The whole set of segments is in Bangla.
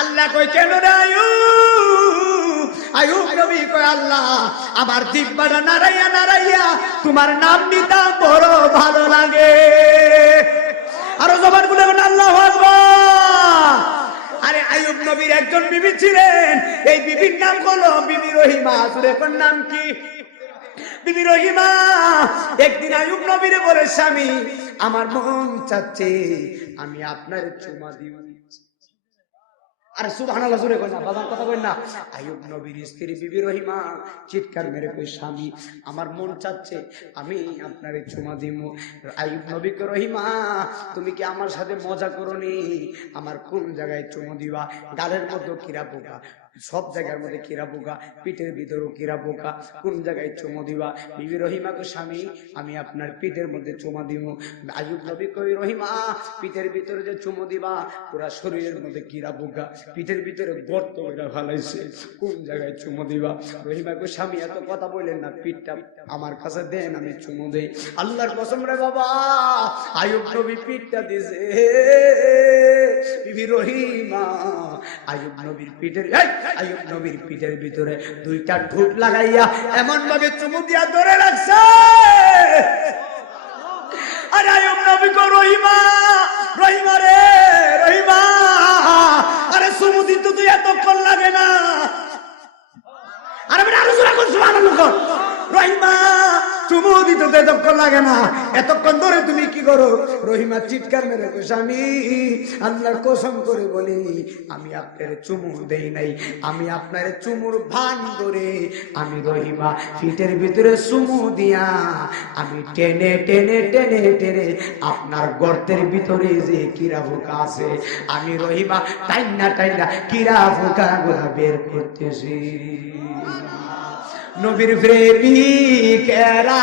আল্লাহ কই কেন রে আইয়ুব? আইয়ুব নবী কই আল্লাহ আমার জিহ্বাটা নাড়াইয়া নাড়াইয়া তোমার নাম নিতাম বড় ভালো লাগে। আরো জবান খুলে বলেন আল্লাহু আকবার। আরে আইয়ুব নবীর একজন বিবি ছিলেন, এই বিবির নাম হলো বিবি রহিমা। সুরে কোন নাম কি? বিবি রহিমা। একদিন আইয়ুব নবীরে বলে স্বামী আমার মন চাচ্ছে আমি আপনার চুমা দিব। আরে সুবহানাল্লাহ জোরে কই না, বাজার কথা কই না। আইয়ুব নবীর স্ত্রী বিবি রহিমা চিৎকার মেরে কই স্বামী আমার মন চাচ্ছে আমি আপনারে চুমা দিব। আইয়ুব নবী কই রহিমা তুমি কি আমার সাথে মজা করনি? আমার কোন জায়গায় চুমা দিবা? গালের মধ্যে কিরা পোকা, সব জায়গার মধ্যে কিরা পোকা, পিঠের ভিতরেও কিরা পোকা, কোন জায়গায় চুমো দিবা? বিবি রহিমা কই স্বামী আমি আপনার পিঠের মধ্যে চুমা দিব। আইয়ুব নবী কই রহিমা পিঠের ভিতরে যে চুমো দিবা পুরা শরীরের মধ্যে কিরা পোকা, পিঠের ভিতরে গর্ত করে ফেলাইছে, কোন জায়গায় চুমো দিবা? রহিমা কই স্বামী এত কথা বললেন না, পিঠটা আমার কাছে দেন আমি চুমো দেই। আল্লাহর কসম রে বাবা আইয়ুব নবী পিঠটা দিছে। বিবি রহিমা আইয়ুব নবীর পিঠের আইয়ুব নবীর পিঠের ভিতরে দুইটা ঠোঁট লাগাইয়া এমন ভাবে চুমু দিয়া ধরে রাখছে। আরে আইয়ুব নবী কো রহিমা রহিমা রে রহিমা আরে চুমু দিতে তুই এতক্ষণ লাগে না। আরে আরো জোরে কর সুবহানাল্লাহ। রহিমা চুমু দিতে তো এতক্ষণ লাগে না, এতক্ষণ ধরে তুমি কি করো? রহিমা চিৎকার মেরে কই স্বামী আল্লাহর কসম করে বলি আমি আপনার চুমু দেই নাই, আমি আপনার চুমুর ভান করে আমি রহিমা ফিটের ভিতরে চুমু দিয়া আমি টেনে টেনে টেনে টেনে আপনার গর্তের ভিতরে যে কিরা পোকা আছে আমি রহিমা টাইনা টাইনা কিরা পোকা গুলা বের করতেছি। নবীর প্রেমিকেরা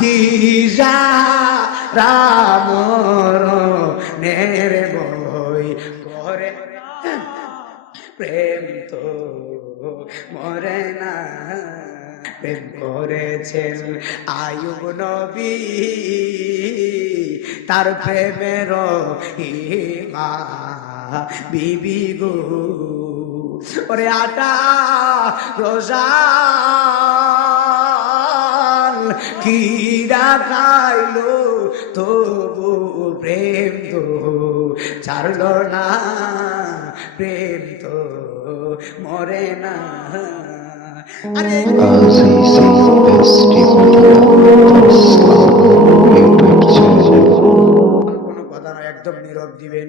দিশা রামর নের বই করে প্রেম তো মরে না। প্রেম করেছেন আইয়ুব নবী তার প্রেমের হিমা বিবি গো। ওরে আটা রোজাল কিরা খাইলো তবু প্রেম তো ছাড়ল না, প্রেম তো মরে না। আরে কোনো কথা নয়, একদম নীরব দিবেন।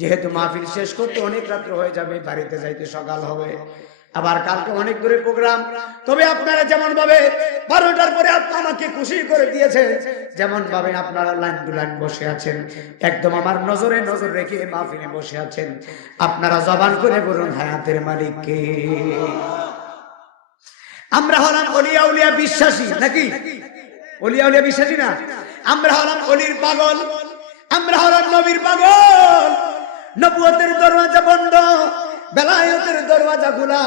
যেহেতু মাহফিল শেষ করতে অনেক রাত্র হয়ে যাবে, বাড়িতে যাইতে সকাল হবে, আবার কালকে অনেক দূরে প্রোগ্রাম। তবে আপনারা যেমন ভাবে 12টার পরে আমাকে খুশি করে দিয়েছেন, যেমন ভাবে আপনারা লাইন টু লাইন বসে আছেন, একদম আমার নজরে নজর রেখে মাহফিলে বসে আছেন, আপনারা জবান করে বলুন হায়াতের মালিক কে? আমরা হলাম ওলিয়া উলিয়া বিশ্বাসী নাকি? ওলিয়া উলিয়া বিশ্বাসী না, আমরা হলাম অলির পাগল, আমরা হলাম নবীর পাগল। নবুয়তের দরওয়াজা বন্ধ, বেলায়েতের দরওয়াজা খোলা।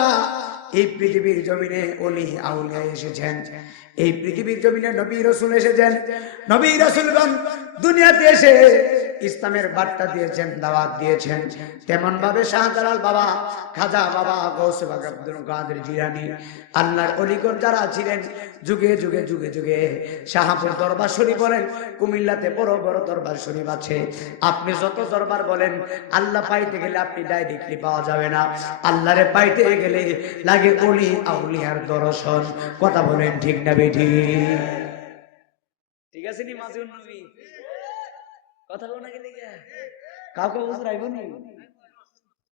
এই পৃথিবীর জমিনে ওলি আউলিয়া এসেছেন, এই পৃথিবীর জমিনে নবী রাসূল এসেছেন। নবী রাসূলগণ দুনিয়াতে এসে ইসলামের বার্তা দিয়েছেন, দাওয়াত দিয়েছেন। তেমন ভাবে শাহজালাল বাবা, খাজা বাবা, গৌসে পাক আব্দুল কাদের জিলানী, আল্লাহর অলিগণ যারা ছিলেন যুগে যুগে যুগে যুগে, শাহপুর দরবার শরীফ বলেন, কুমিল্লাতে বড় বড় দরবার শরীফ আছে। আপনি যত দরবার বলেন, আল্লাহ পাইতে গেলে আপনি ডাইরেক্টলি পাওয়া যাবে না, আল্লাহরে পাইতে গেলে লাগে অলি আউলিয়ার দর্শন। কথা বলেন ঠিক না বেঠি? ঠিক আছে নি মাজুন নবী কথা বল না গেলে কাউকে হুজুর আইব নি?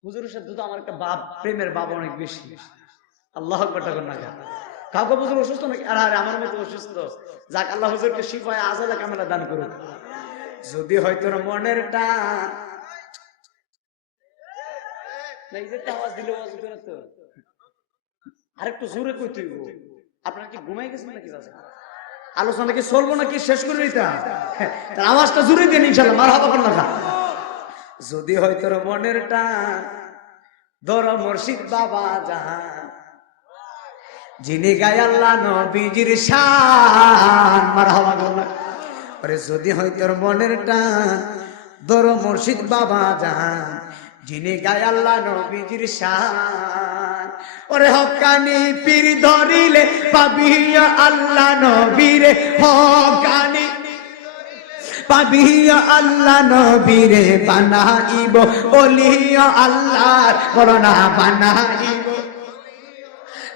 হুজুরের সাথে তো আমার একটা বাপ, প্রেমের বাপ অনেক বেশি। আল্লাহ আকবার টাকা না কাউকে হুজুর অসুস্থ নাকি? আরে আমার মতো অসুস্থ, যাক আল্লাহ হুজুরকে শিফায়ে আজালা কামেলা দান করুক। যদি হয়তো মনের টান এই যে আওয়াজ দিলে ওয়াজ করে তো আরেকটু জোরে কই তুই, আপনারা কি ঘুমাই গেছেন নাকি? আলোচনা কি চলবো নাকি শেষ করে দিতা? তার আওয়াজটা জোরে দেন ইনশাআল্লাহ, মারহাবা করুন না। যদি হয় তোর মনের টান ধর মুর্শিদ বাবা জাহান, যিনি গায় আল্লাহ নবীজির শান, মারহাবা করুন না। আরে যদি হয় তোর মনের টান দর মুর্শিদ বাবা জান, যিনি গায় আল্লাহ নবীজির শান। ওরে হকানি পীর ধরিলে পাবিয়া আল্লাহ নবীরে, হকানি পাবিয়া আল্লাহ নবীরে, বানাইব ওলিয়া আল্লাহ, করোনা বানাইব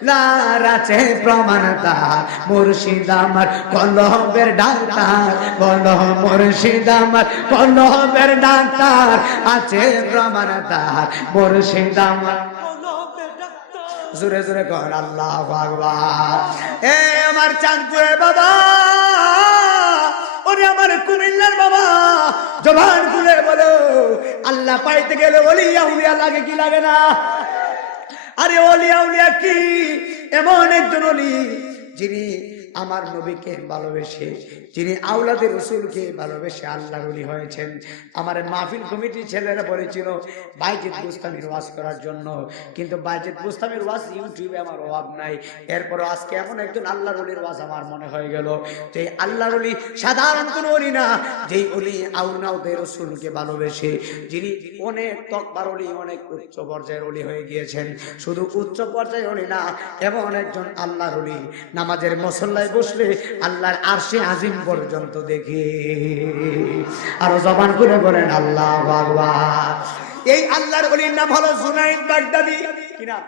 লারাছে প্রমাণ তার, মুর্শিদ আমার কলবের ডাক্তার, বলো মুর্শিদ আমার কলবের ডাক্তার, আছে প্রমাণ তার, মুর্শিদ আমার জোরে জোরে কর আল্লাহু আকবার। এ আমার চাঁদপুরের বাবা, ওরে আমার কুমিল্লার বাবা, জবান খুলে বলো, আল্লাহ পাইতে গেলে ওলিয়া উলিয়া লাগে কি লাগে না? আরে ওলিয়া উলিয়া কি এমন একজন ওলি যিনি আমার নবীকে ভালোবেসে, যিনি আওলাদে রসুলকে ভালোবেসে আল্লাহর ওলি হয়েছেন। আমার মাহফিল কমিটির ছেলেরা বলেছিল বাইজিদ বুস্তামির ওয়াজ করার জন্য, কিন্তু বাইজিদ বুস্তামির ওয়াজ ইউটিউবে আমার অভাব নাই। এরপর আজকে এমন একজন আল্লাহর ওলির ওয়াজ আমার মনে হয়ে গেল যে আল্লাহর ওলি সাধারণ কোনো ওলি না, যেই ওলি আওলাদে রসুলকে ভালোবেসে, যিনি অনেক তকবার ওলি, অনেক উচ্চ পর্যায়ের ওলি হয়ে গিয়েছেন। শুধু উচ্চ পর্যায়ের ওলি না, এমন একজন আল্লাহর ওলি নামাজের মুসল্লায় বসলে আল্লাহর আরশে আজিম পর্যন্ত দেখে। আরো জবান করে বলেন আল্লাহু আকবার। এই আল্লাহর ওলির নাম হলো জুনাইদ বাগদাদি। কি নাম?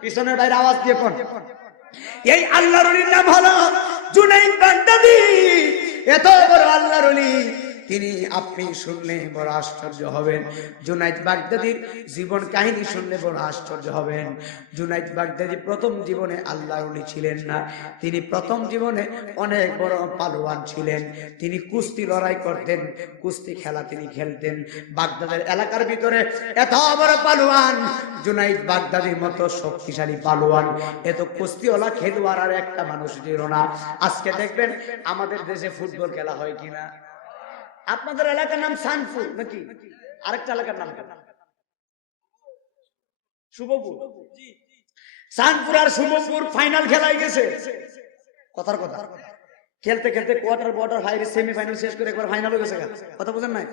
পিছনের বাইরে আওয়াজ দিয়ে কোন? এই আল্লাহর ওলির নাম হলো জুনাইদ বাগদাদি। এত বড় আল্লাহর ওলি, তিনি আপনি শুনলে বড় আশ্চর্য হবেন। জুনাইদ বাগদাদির জীবন কাহিনী শুনলে বড় আশ্চর্য হবেন। জুনাইদ বাগদাদি প্রথম জীবনে আল্লাহর ওলি ছিলেন না, তিনি প্রথম জীবনে অনেক বড় পালোয়ান ছিলেন। তিনি কুস্তি লড়াই করতেন, কুস্তি খেলা তিনি খেলতেন। বাগদাদের এলাকার ভিতরে এত বড় পালোয়ান, জুনাইদ বাগদাদির মতো শক্তিশালী পালোয়ান, এত কুস্তিওয়ালা খেলোয়াড় আর একটা মানুষ ছিল না। আজকে দেখবেন আমাদের দেশে ফুটবল খেলা হয় কিনা। আপনাদের এলাকার নাম সানপুর নাকি? আরেকটা এলাকার নাম শুভপুর। সানপুর আর শুভপুর ফাইনাল খেলায় গেছে। কথার কথা, খেলতে খেলতে কোয়ার্টার বর্ডার ফাইনাল সেমিফাইনাল শেষ করে একবার ফাইনালও গেছে। কথা বুঝেন নাই?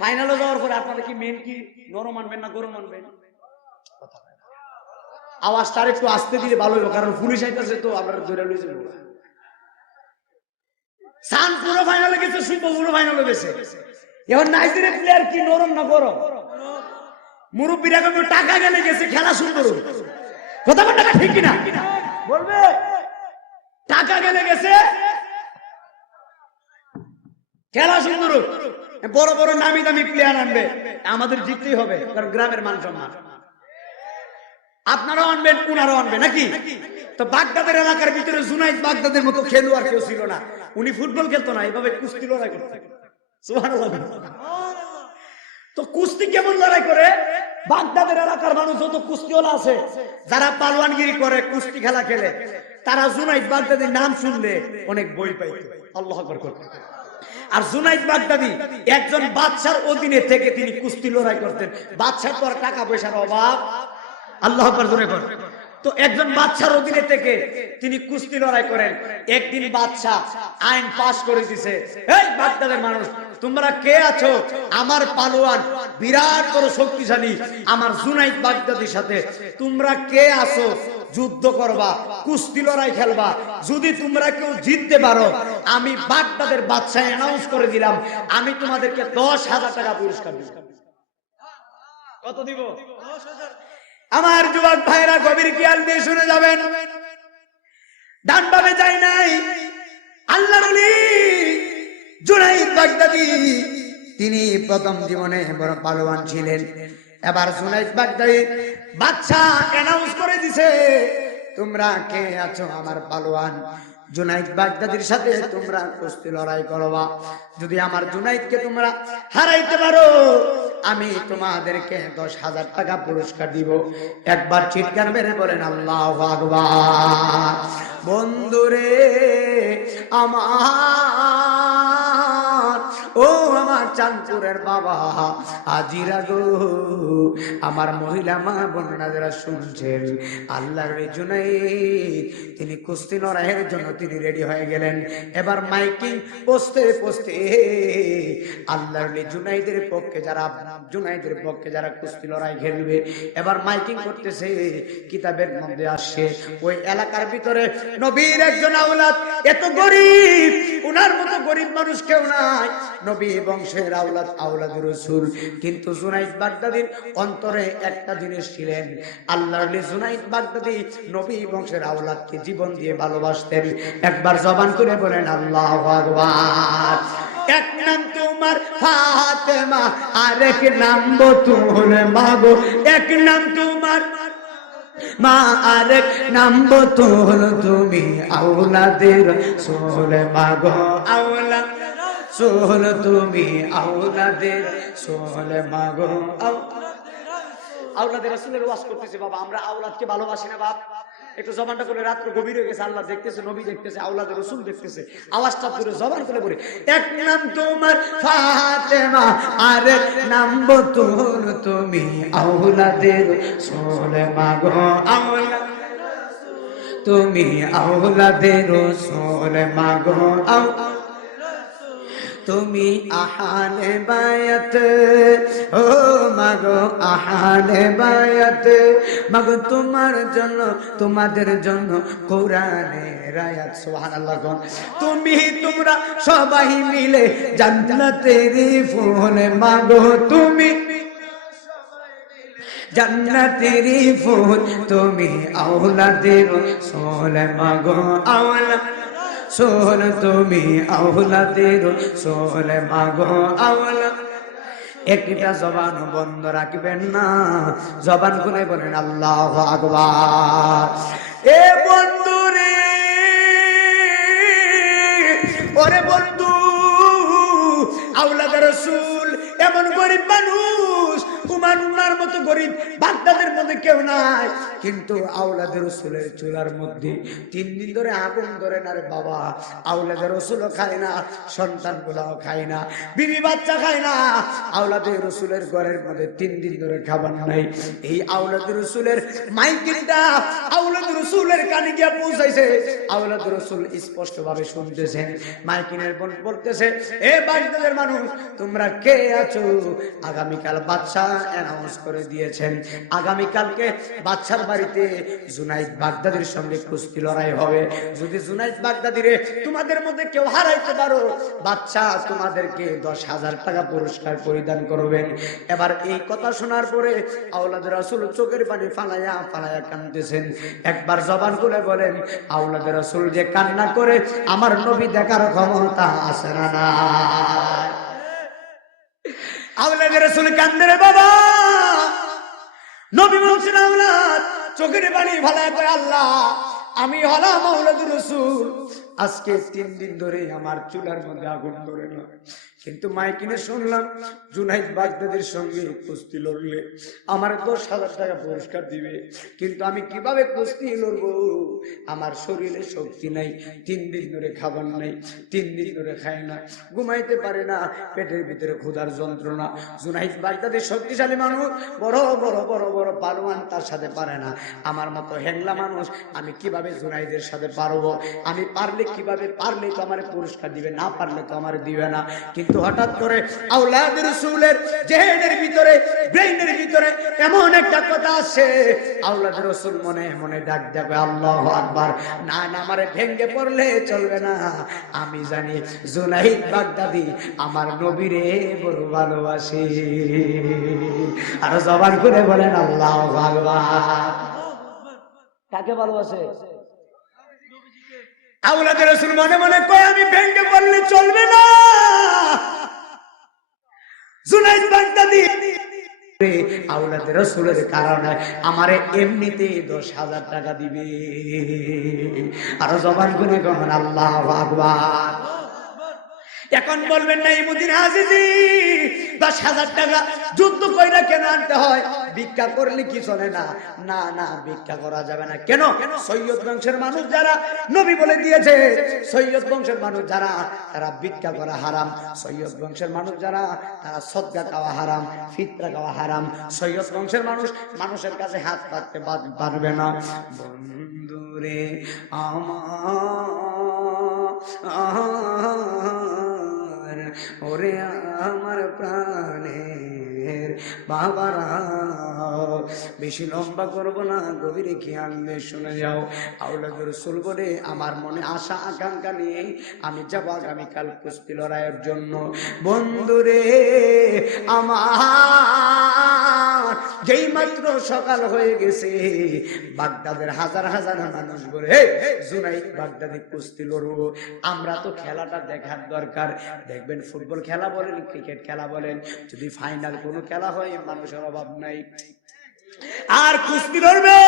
ফাইনালও যাওয়ার পরে আপনাদের কি মেন কি নরম আনবেন না গরম আনবেন? আওয়াজটা একটু আস্তে দিলে ভালো হইব, কারণ পুলিশ আইতাছে তো আমরা ধরে লইছে। সানপুরও ফাইনালে গেছে, শুভপুরও ফাইনালে গেছে। এখন নাইজেরিয়ার প্লেয়ার কি নরম না গরম? মুরব্বীরা টাকা গেলে গেছে, খেলা সুন্দর। কথা বল টাকা ঠিক কিনা বলবে? টাকা গেলে গেছে, খেলা সুন্দর। বড় বড় নামি দামি প্লেয়ার আনবে, আমাদের জিততেই হবে, কারণ গ্রামের মান সম্মান। আপনারাও আনবেন, উনারাও আনবে নাকি? তো বাগদাদের এলাকার ভিতরে জুনাইদ বাগদাদের মতো খেলোয়াড় কেউ ছিল না। উনি ফুটবল খেলতো না, এইভাবে কুস্তি লড়াই করতো। সুবহানাল্লাহ। তো কুস্তি কেমন লড়াই করে? বাগদাদের এলাকার মানুষ যত কুস্তিওয়ালা আছে, যারা পালোয়ানগিরি করে, কুস্তি খেলা খেলে, তারা জুনাইদ বাগদাদির নাম শুনলে অনেক বই পাইত। আল্লাহু আকবার করতেন। আর জুনাইদ বাগদাদি একজন বাদশার অধীনে থেকে তিনি কুস্তি লড়াই করতেন। বাদশার তো আর টাকা পয়সার অভাব। আল্লাহু আকবার জোরে কর। তো একজন বাদশার অধীনে থেকে তিনি কুস্তি লড়াই করেন। একদিন বাদশা আইন পাস করে দিছে, এই বাগদাদের মানুষ, তোমরা কে আছো? আমার পালোয়ান বিরাট বড় শক্তিশালী আমার জুনাইদ বাগদাদির সাথে তোমরা কে আছো? যুদ্ধ করবা, কুস্তি লড়াই খেলবা। যদি তোমরা কেউ জিততে পারো, আমি বাগদাদের বাদশা অ্যানাউন্স করে দিলাম, আমি তোমাদেরকে 10,000 টাকা পুরস্কার দিব। কত দিব? 10,000। আমার যুবক ভাইরা গভীর খেয়াল দিয়ে শুনে যাবেন। ডান বামে যাই নাই, আল্লাহর ওলি জুনাইদ বাগদাদি তিনি প্রথম জীবনে বড় পালোয়ান ছিলেন। এবার জুনাইদ বাগদাদি বাদশা অ্যানাউন্স করে দিছে, তোমরা কে আছো? আমার পালোয়ান জুনাইদ বাগদাদির সাথে তোমরা কুস্তি লড়াই করবা। যদি আমার জুনাইদকে তোমরা হারাইতে পারো, আমি তোমাদেরকে 10,000 টাকা পুরস্কার দিব। একবার চিৎকার মেরে বলেন আল্লাহু আকবার। বন্ধুরে আমার, ও আমার চাঁদপুরের বাবা আজিরা গো, আমার মহিলা মা বোনেরা যারা শুনছেন, আল্লাহর জুনাইদ তিনি কুস্তি লড়াইয়ের জন্য তিনি রেডি হয়ে গেলেন। এবার মাইকিং পোস্টে পোস্টে আল্লাহর জুনাইদের পক্ষে যারা কুস্তি লড়াই খেলবে, এবার মাইকিং করতেছে। কিতাবের মধ্যে আসছে ওই এলাকার ভিতরে নবীর একজন আওলাদ, এত গরিব, উনার মতো গরিব মানুষ কেউ নাই, নবী বংশের আওলাদ, আওলাদ রাসূল। কিন্তু জুনাইদ বাগদাদীর অন্তরে একটা জিনিস ছিলেন, আল্লাহর জুনাইদ বাগদাদী নবী বংশের আওলাদকে জীবন দিয়ে ভালোবাসতেন। একবার জবান করে বলেন আল্লাহু আকবার। এক নাম তোমার ফাতেমা, আরেক নাম বতুল মাগো, এক নাম তোমার মা, আরেক নাম বতুল, তুমি আওলাদের রাসূল মাগো, আওলাদ রাসূল, তুমি আওলাদের রাসূল মাগো। আওলাদের রাসূলের ওয়াজ করতেছে বাবা, আমরা আওলাদকে ভালোবাসি না বাপ? একটু জবানটা করে, রাত্র গভীর হয়ে গেছে, আল্লাহ দেখতেছে, নবী দেখতেছে, আওলাদের রাসূল দেখতেছে, আওয়াজটা করে জবান করে বলি, এক নাম তোমার ফাতেমা, আরেক নাম বতুল, তুমি আওলাদের রাসূল মাগো, আওলাদ তুমি আওলাদের রাসূল মাগো, তুমি আহলে বায়াত, ও মাগো আহলে বায়াত, মাগো তোমার জন্য, তোমাদের জন্য কোরআনের আয়াত, সুবহানাল্লাহ। তুমি তোমরা সবাই মিলে জান্নাতের ফুল মাগো, তুমি জান্নাতের ফুল, তুমি আওলাদের রাসূল মাগো, আওলাদ রাসূল, তুমি আওলাদের রাসূল মাগো, আওলাদ। একটা জবান বন্ধ রাখবেন না, জবান খুলে বলেন আল্লাহু আকবার। এ বন্ধু রে, ওরে বন্ধু, আওলাদের রাসূল এমন গরিব মানুষ, উমার মতো গরিব বাগদাদের মধ্যে কেউ নাই, কিন্তু আওলাদের রাসূলের চুলার মধ্যে 3 দিন ধরে আগুন ধরে না রে বাবা। আওলাদের রাসূলও খায় না, সন্তানগুলাও খায় না, বিবি বাচ্চা খায় না, আওলাদের রাসূলের ঘরের মধ্যে 3 দিন ধরে খাবার নাই। এই আওলাদের রাসূলের মাইকিংটা আওলাদের রাসূলের কানে গিয়ে পৌঁছাইছে, আওলাদের রাসূল স্পষ্ট ভাবে শুনতেছেন। মাইকিনের বলতেছে, এ বাগদাদের মানুষ, তোমরা কে আছো? আগামীকাল বাদশা অ্যানাউন্স করে দিয়েছেন, আগামীকালকে বাদশার বাড়িতে জুনাইদ বাগদাদির সঙ্গে কুস্তি লড়াই হবে। যদি জুনাইদ বাগদাদিরে তোমাদের মধ্যে কেউ হারাইতে পারো, বাদশা তোমাদেরকে 10,000 টাকা পুরস্কার পরিদান করবেন। এবার এই কথা শোনার পরে আওলাদের রাসূল চোখের পানি ফালাইয়া ফালাইয়া কাঁদতেছেন। একবার জবান খুলে বলেন, আওলাদের রাসূল যে কান্না করে, আমার নবী দেখার ক্ষমতা আছে না? না, আওলাদের রাসূল কান্দে রে বাবা, নবী বংশের আওলাদ চোখের পানি ফালায় কয়, আল্লাহ আমি হলাম আওলাদের রাসূল, আজকে 3 দিন ধরে আমার চুলার মধ্যে আগুন ধরে না, কিন্তু মাইকিনে শুনলাম জুনাইদ বাগদাদির সঙ্গে কুস্তি লড়লে আমার 10,000 টাকা পুরস্কার দিবে, কিন্তু আমি কিভাবে কুস্তি লড়বো? আমার শরীরে শক্তি নাই, 3 দিন ধরে খাবার নাই, 3 দিন ধরে খাই না, ঘুমাইতে পারে না, পেটের ভিতরে ক্ষুধার যন্ত্রণা। জুনাইদ বাগদাদি শক্তিশালী মানুষ, বড় বড় বড় বড় পালোয়ান, তার সাথে পারে না। আমার মতো হ্যাংলা মানুষ, আমি কিভাবে জুনাইদের সাথে পারবো? আমি পারলে কিভাবে, পারলে তো আমার পুরস্কার দিবে, না পারলে তো আমার দিবে না। কিন্তু হঠাৎ করে আওলাদের রাসূলের জেহেনের ভিতরে, ব্রেইনের ভিতরে এমন একটা কথা আসে, আওলাদের রাসূল মনে মনে ডাক দেবে আল্লাহু আকবার, না না, আমারে ভেঙ্গে পড়লে চলবে না, আমি জানি জুনাইদ বাগদাদি আমার নবীরে বড় ভালোবাসে। আর জবান করে বলেন আল্লাহু আকবার। কাকে ভালোবাসে? আওলাদের রাসূল মনে মনে কয়, আমি ভেঙ্গে পড়লে চলবে না, জুনাইদ বাগদাদি আওলাদের রাসূলের কারণে আমারে এমনিতে 10,000 টাকা দিবে। আর জবান করে কখন আল্লাহু আকবার। এখন বলবেন না ইমুদ্দিন আজিজি 10,000 টাকা যুদ্ধ কইরা কেন আনতে হয়, ভিক্ষা করলে কি চলে না? না না, ভিক্ষা করা যাবে না। কেন? সৈয়দ বংশের মানুষ যারা, নবী বলে দিয়েছে সৈয়দ বংশের মানুষ যারা, তারা ভিক্ষা করা হারাম। সৈয়দ বংশের মানুষ যারা, তারা সদকা খাওয়া হারাম, ফিতরা খাওয়া হারাম। সৈয়দ বংশের মানুষ মানুষের কাছে হাত পাততে পারবে না। বন্ধুরে আমার, ওরে আমার প্রাণের বাবারা, বেশি লম্বা করব না, গভীরে খেয়াল দিয়ে শুনে যাও। আওলাদুর রাসূল বলে, আমার মনে আশা আকাঙ্ক্ষা নিয়ে আমি যাব আগামীকাল কুস্তি লড়াইয়ের জন্য। বন্ধুরে আমার, যেই মাত্র সকাল হয়ে গেছে, বাগদাদের হাজার হাজার মানুষ বলে, জুনাইদ বাগদাদি কুস্তি লড়বো। আমরা তো খেলাটা দেখার দরকার। দেখবেন ফুটবল খেলা বলেন, ক্রিকেট খেলা বলেন, যদি ফাইনাল কোনো খেলা হয়, মানুষের অভাব নাই। আর কুস্তি লড়বে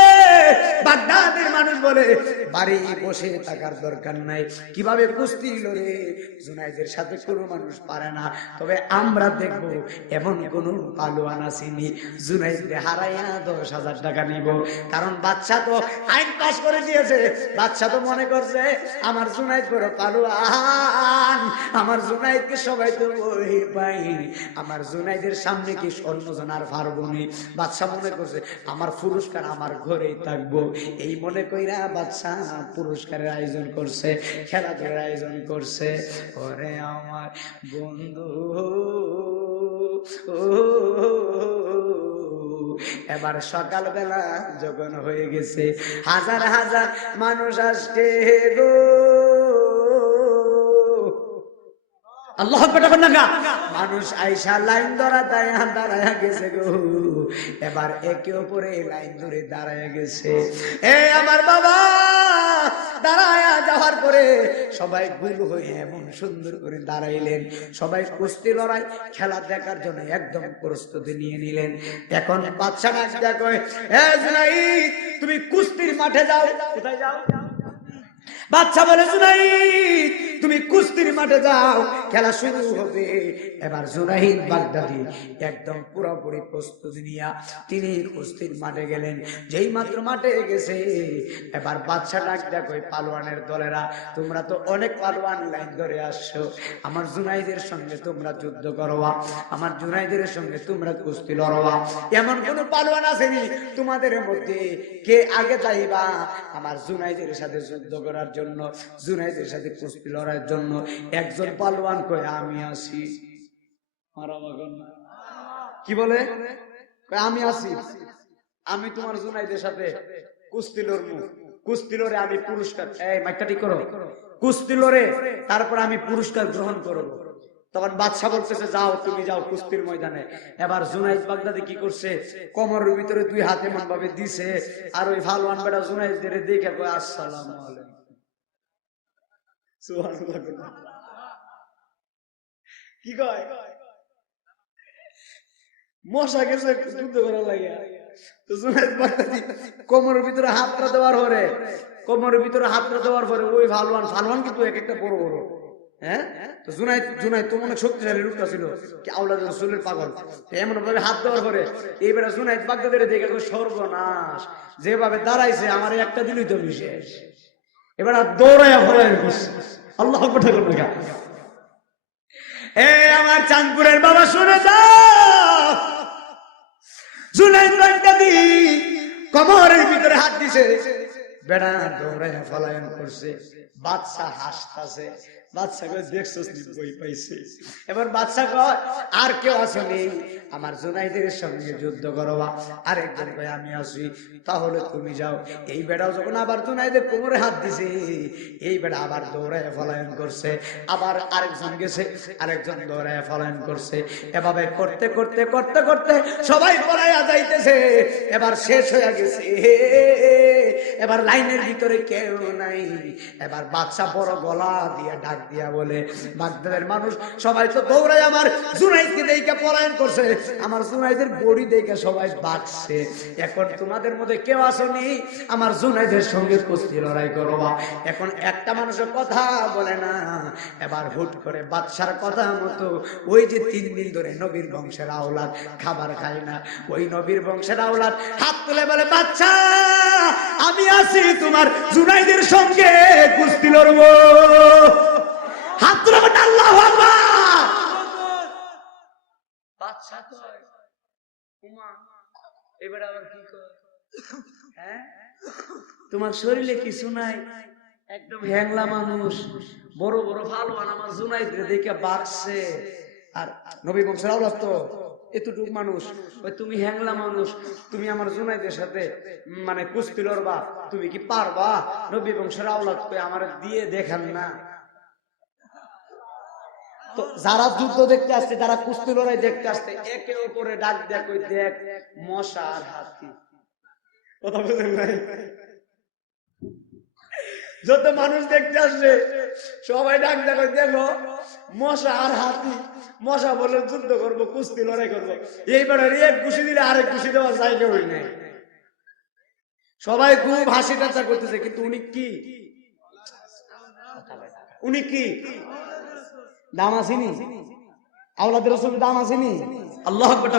বাগদাদের মানুষ বলে, বাড়ি বসে থাকার দরকার নাই। কিভাবে কুস্তি লড়ে জুনাইদের সাথে কোনো মানুষ পারে না। তবে আমরা দেখবো এমন কোন পালোয়ান আসেনি জুনাইদকে হারাইয়া 10,000 টাকা নিব। কারণ বাচ্চা তো আইন পাস করে দিয়েছে, বাচ্চা তো মনে করছে আমার জুনাইদ বড় পালোয়ান, আমার জুনাইদকে সবাই তো ওই পাই, আমার জুনাইদের সামনে কি স্বর্ণজন আর পারবো নি। বাচ্চা মনে করছে আমার পুরস্কার আমার ঘরেই থাকবো, এই মনে কইরা বাচ্চা পুরস্কারের আয়োজন করছে, খেলাধুলার আয়োজন করছে। ওরে আমার বন্ধু, এবার সকালবেলা যখন হয়ে গেছে, হাজার হাজার মানুষ আসছে গো। আল্লাহ মানুষ আইসা লাইন ধরা দাঁড়ায় গেছে গো। এবার একে অপরে লাইন ধরে দাঁড়ায় গেছে। এ আমার বাবা, দাঁড়ায় যাওয়ার পরে সবাই গুল হয়ে এমন সুন্দর করে দাঁড়াইলেন। সবাই কুস্তি লড়াই খেলা দেখার জন্য একদম প্রস্তুতি নিয়ে নিলেন। এখন বাচ্চা নাচ দেখো, জুনাইদ তুমি কুস্তির মাঠে যাও। কোথায় যাও? বাচ্চা বলে, জুনাইদ তুমি কুস্তির মাঠে যাও, খেলা শুরু হবে। এবার জুনাইদ বাগদাদি একদম পুরোপুরি প্রস্তুতি নিয়ে তিনি কুস্তির মাঠে গেলেন। যেই মাত্র মাঠে গেছে, এবার বাচ্চা ডাক দেখো, পালোয়ানের দলেরা, তোমরা তো অনেক পালোয়ান লাইন ধরে আসছো, আমার জুনাইদের সঙ্গে তোমরা যুদ্ধ করবা, আমার জুনাইদের সঙ্গে তোমরা কুস্তি লড়বা। এমন কোন পালোয়ান আসেনি তোমাদের মধ্যে, কে আগে যাইবা আমার জুনাইদের সাথে যুদ্ধ করার জন্য, জুনাইদের সাথে কুস্তি লড়ার জন্য? একজন পালোয়ান কয়, আমি আসি। কি বলে? আমি আসি, আমি তোমার জুনাইদের সাথে কুস্তি লড়বো, কুস্তি লড়ে আমি পুরস্কার, এই মাইকটা ঠিক করো, কুস্তি লড়ে তারপর আমি পুরস্কার গ্রহণ করব। তখন বাদশা বলতেছে, যাও তুমি যাও কুস্তির ময়দানে। এবার জুনাইদ বাগদাদি কি করছে, কোমরের ভিতরে 2 হাত এমন ভাবে দিছে, আর ওই পালোয়ান বেটা জুনাইদের দেখে কয়, আসসালামু আলাইকুম। সুবহানাল্লাহ। কি কয়? মশা গেছে যুদ্ধ করার লাগে। তো জুনাইদ বাগদাদি কোমরের ভিতরে হাতটা দেওয়ার পরে, কোমরের ভিতরে হাতটা দেওয়ার পরে ওই পালোয়ান কিন্তু এক একটা বড় বড়, হ্যাঁ। তো জুনাইদ তো অনেক শক্তিশালী রূপটা ছিল, কি আওলাদুর রাসূলের পাগল। এমন ভাবে হাত দেওয়ার পরে এইবার জুনাইদ বাগদাদের দেখে সর্বনাশ, যেভাবে দাঁড়াইছে আমার একটা দিনই তো বিশেষ। এবার দৌড়াইয়া ফলাইন করছে। আল্লাহ আকবার। এ আমার চাঁদপুরের বাবা শুনে যাও, জুনাইদ বাগদাদি কোমরের ভিতরে হাত দিছে, বেড়া দৌড়াইয়া ফলায়ন করছে। বাদশা হাসতাছে, বাদশা কয়, দেখছস নি বই পাইছে। এবার বাদশা কয়, আর কেউ আসেনি আমার জুনাইদের সঙ্গে যুদ্ধ করবা? আরেকজন কয়, আমি আসি। তাহলে তুমি যাও। এই বেড়াও যখন আবার জুনাইদের কোমরে হাত দিছে, এই বেড়া আবার দৌড়ায় ফলায়ন করছে। আবার আরেকজন গেছে, আরেকজন দৌড়ায় ফলায়ন করছে। এভাবে করতে করতে করতে করতে সবাই পলাইয়া যাইতেছে। এবার শেষ হয়ে গেছে, এবার লাইনের ভিতরে কেউ নাই। এবার বাদশা বড় গলা দিয়ে ডাক দিয়া বলে, বাগদাদের মানুষ সবাই তো দৌড়ায় আমার জুনাইদকে দেখে পলায়ন করছে, আমার জুনাইদের বডি দেখে সবাই বাঁচছে। এখন তোমাদের মধ্যে কেউ আসেনি আমার জুনাইদের সঙ্গে কুস্তি লড়াই করবা। এখন একটা মানুষের কথা বলে না, এবার হুট করে বাদশার কথা মতো ওই যে 3 দিন ধরে নবীর বংশের আওলাদ খাবার খায় না, ওই নবীর বংশের আওলাদ হাত তুলে বলে, বাদশা আমি আছি তোমার জুনাইদের সঙ্গে কুস্তি লড়বো। হাত তুলে বলে আল্লাহু আকবার। বাদশা কয়, উমা এবার আবার কি কয়, হ্যাঁ তোমার শরীরে কিছু নাই, একদম হ্যাংলা মানুষ, বড় বড় ভালোবান আমার জুনাইদরে দেখে বাঁচছে, আর নবী বংশের আওলাদ তো এতটুক মানুষ, ওই তুমি হ্যাংলা মানুষ, তুমি আমার জুনাইদের সাথে মানে কুস্তি লড়বা, তুমি কি পারবা? নবী বংশের আওলাদ কই আমার দিয়ে দেখান না। তো যারা যুদ্ধ দেখতে আসছে, যারা কুস্তি লড়াই দেখতে আসছে, একে অপরে ডাক দেয়া কই, দেখ মশা আর হাতি। কথা বুঝেন নাই? যত মানুষ দেখতে আসছে সবাই ডাক দেয়া কই, দেখো মশা আর হাতি। মশা বলে যুদ্ধ করবো, কুস্তি লড়াই করবো, এইবার এক ঘুষি দিলে আরেক ঘুষি দেওয়ার জায়গা হই নাই। সবাই খুব হাসি ঠাট্টা করতেছে, কিন্তু উনি কি, উনি কি দাম আসেনি? আওলাদের রাসূলের দাম আসেনি? আল্লাহু আকবার।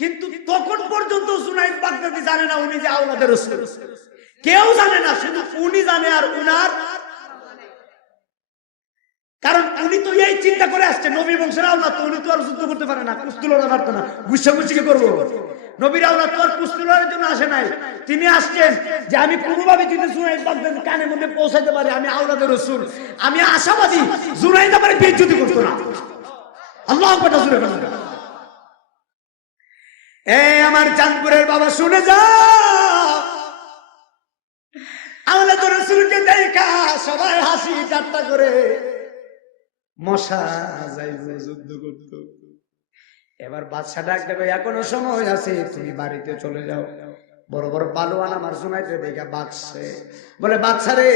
কিন্তু তখন পর্যন্ত জুনাইদ বাগদাদি জানে না উনি যে আওলাদের রাসূল, কেউ জানে না, শুধু উনি জানে আর উনার, কারণ উনি তো এই চিন্তা করে আসছে নবী বংশের আওলাদ, তো উনি তো আর যুদ্ধ করতে পারে না, কুস্তি লড়া পারতো না, গুছাগুছি কি করবো? নবীর আওলাদ তো আর কুস্তি লড়ার জন্য আসে নাই, তিনি আসছেন যে আমি কোনোভাবে যদি জুনাইদ বাগদাদির কানের মধ্যে পৌঁছাতে পারি, আমি আওলাদের রাসূল, আমি আশাবাদী জুনাইদ আমার বেইজ্জতি করতো না। আল্লাহু আকবার জোরে বলেন। এই আমার চাঁদপুরের বাবা শুনে যাও, আওলাদের রাসূলকে দেখা সবাই হাসি ঠাট্টা করে মশা যাইবে যুদ্ধ করতে। এবার বাদশা ডাক দেবে, এখনো সময় আছে, তুমি বাড়িতে চলে যাও। বড় বড় পালোয়ান আমার জুনাইদে দেখা বাঁচছে, বলে বাদশা রে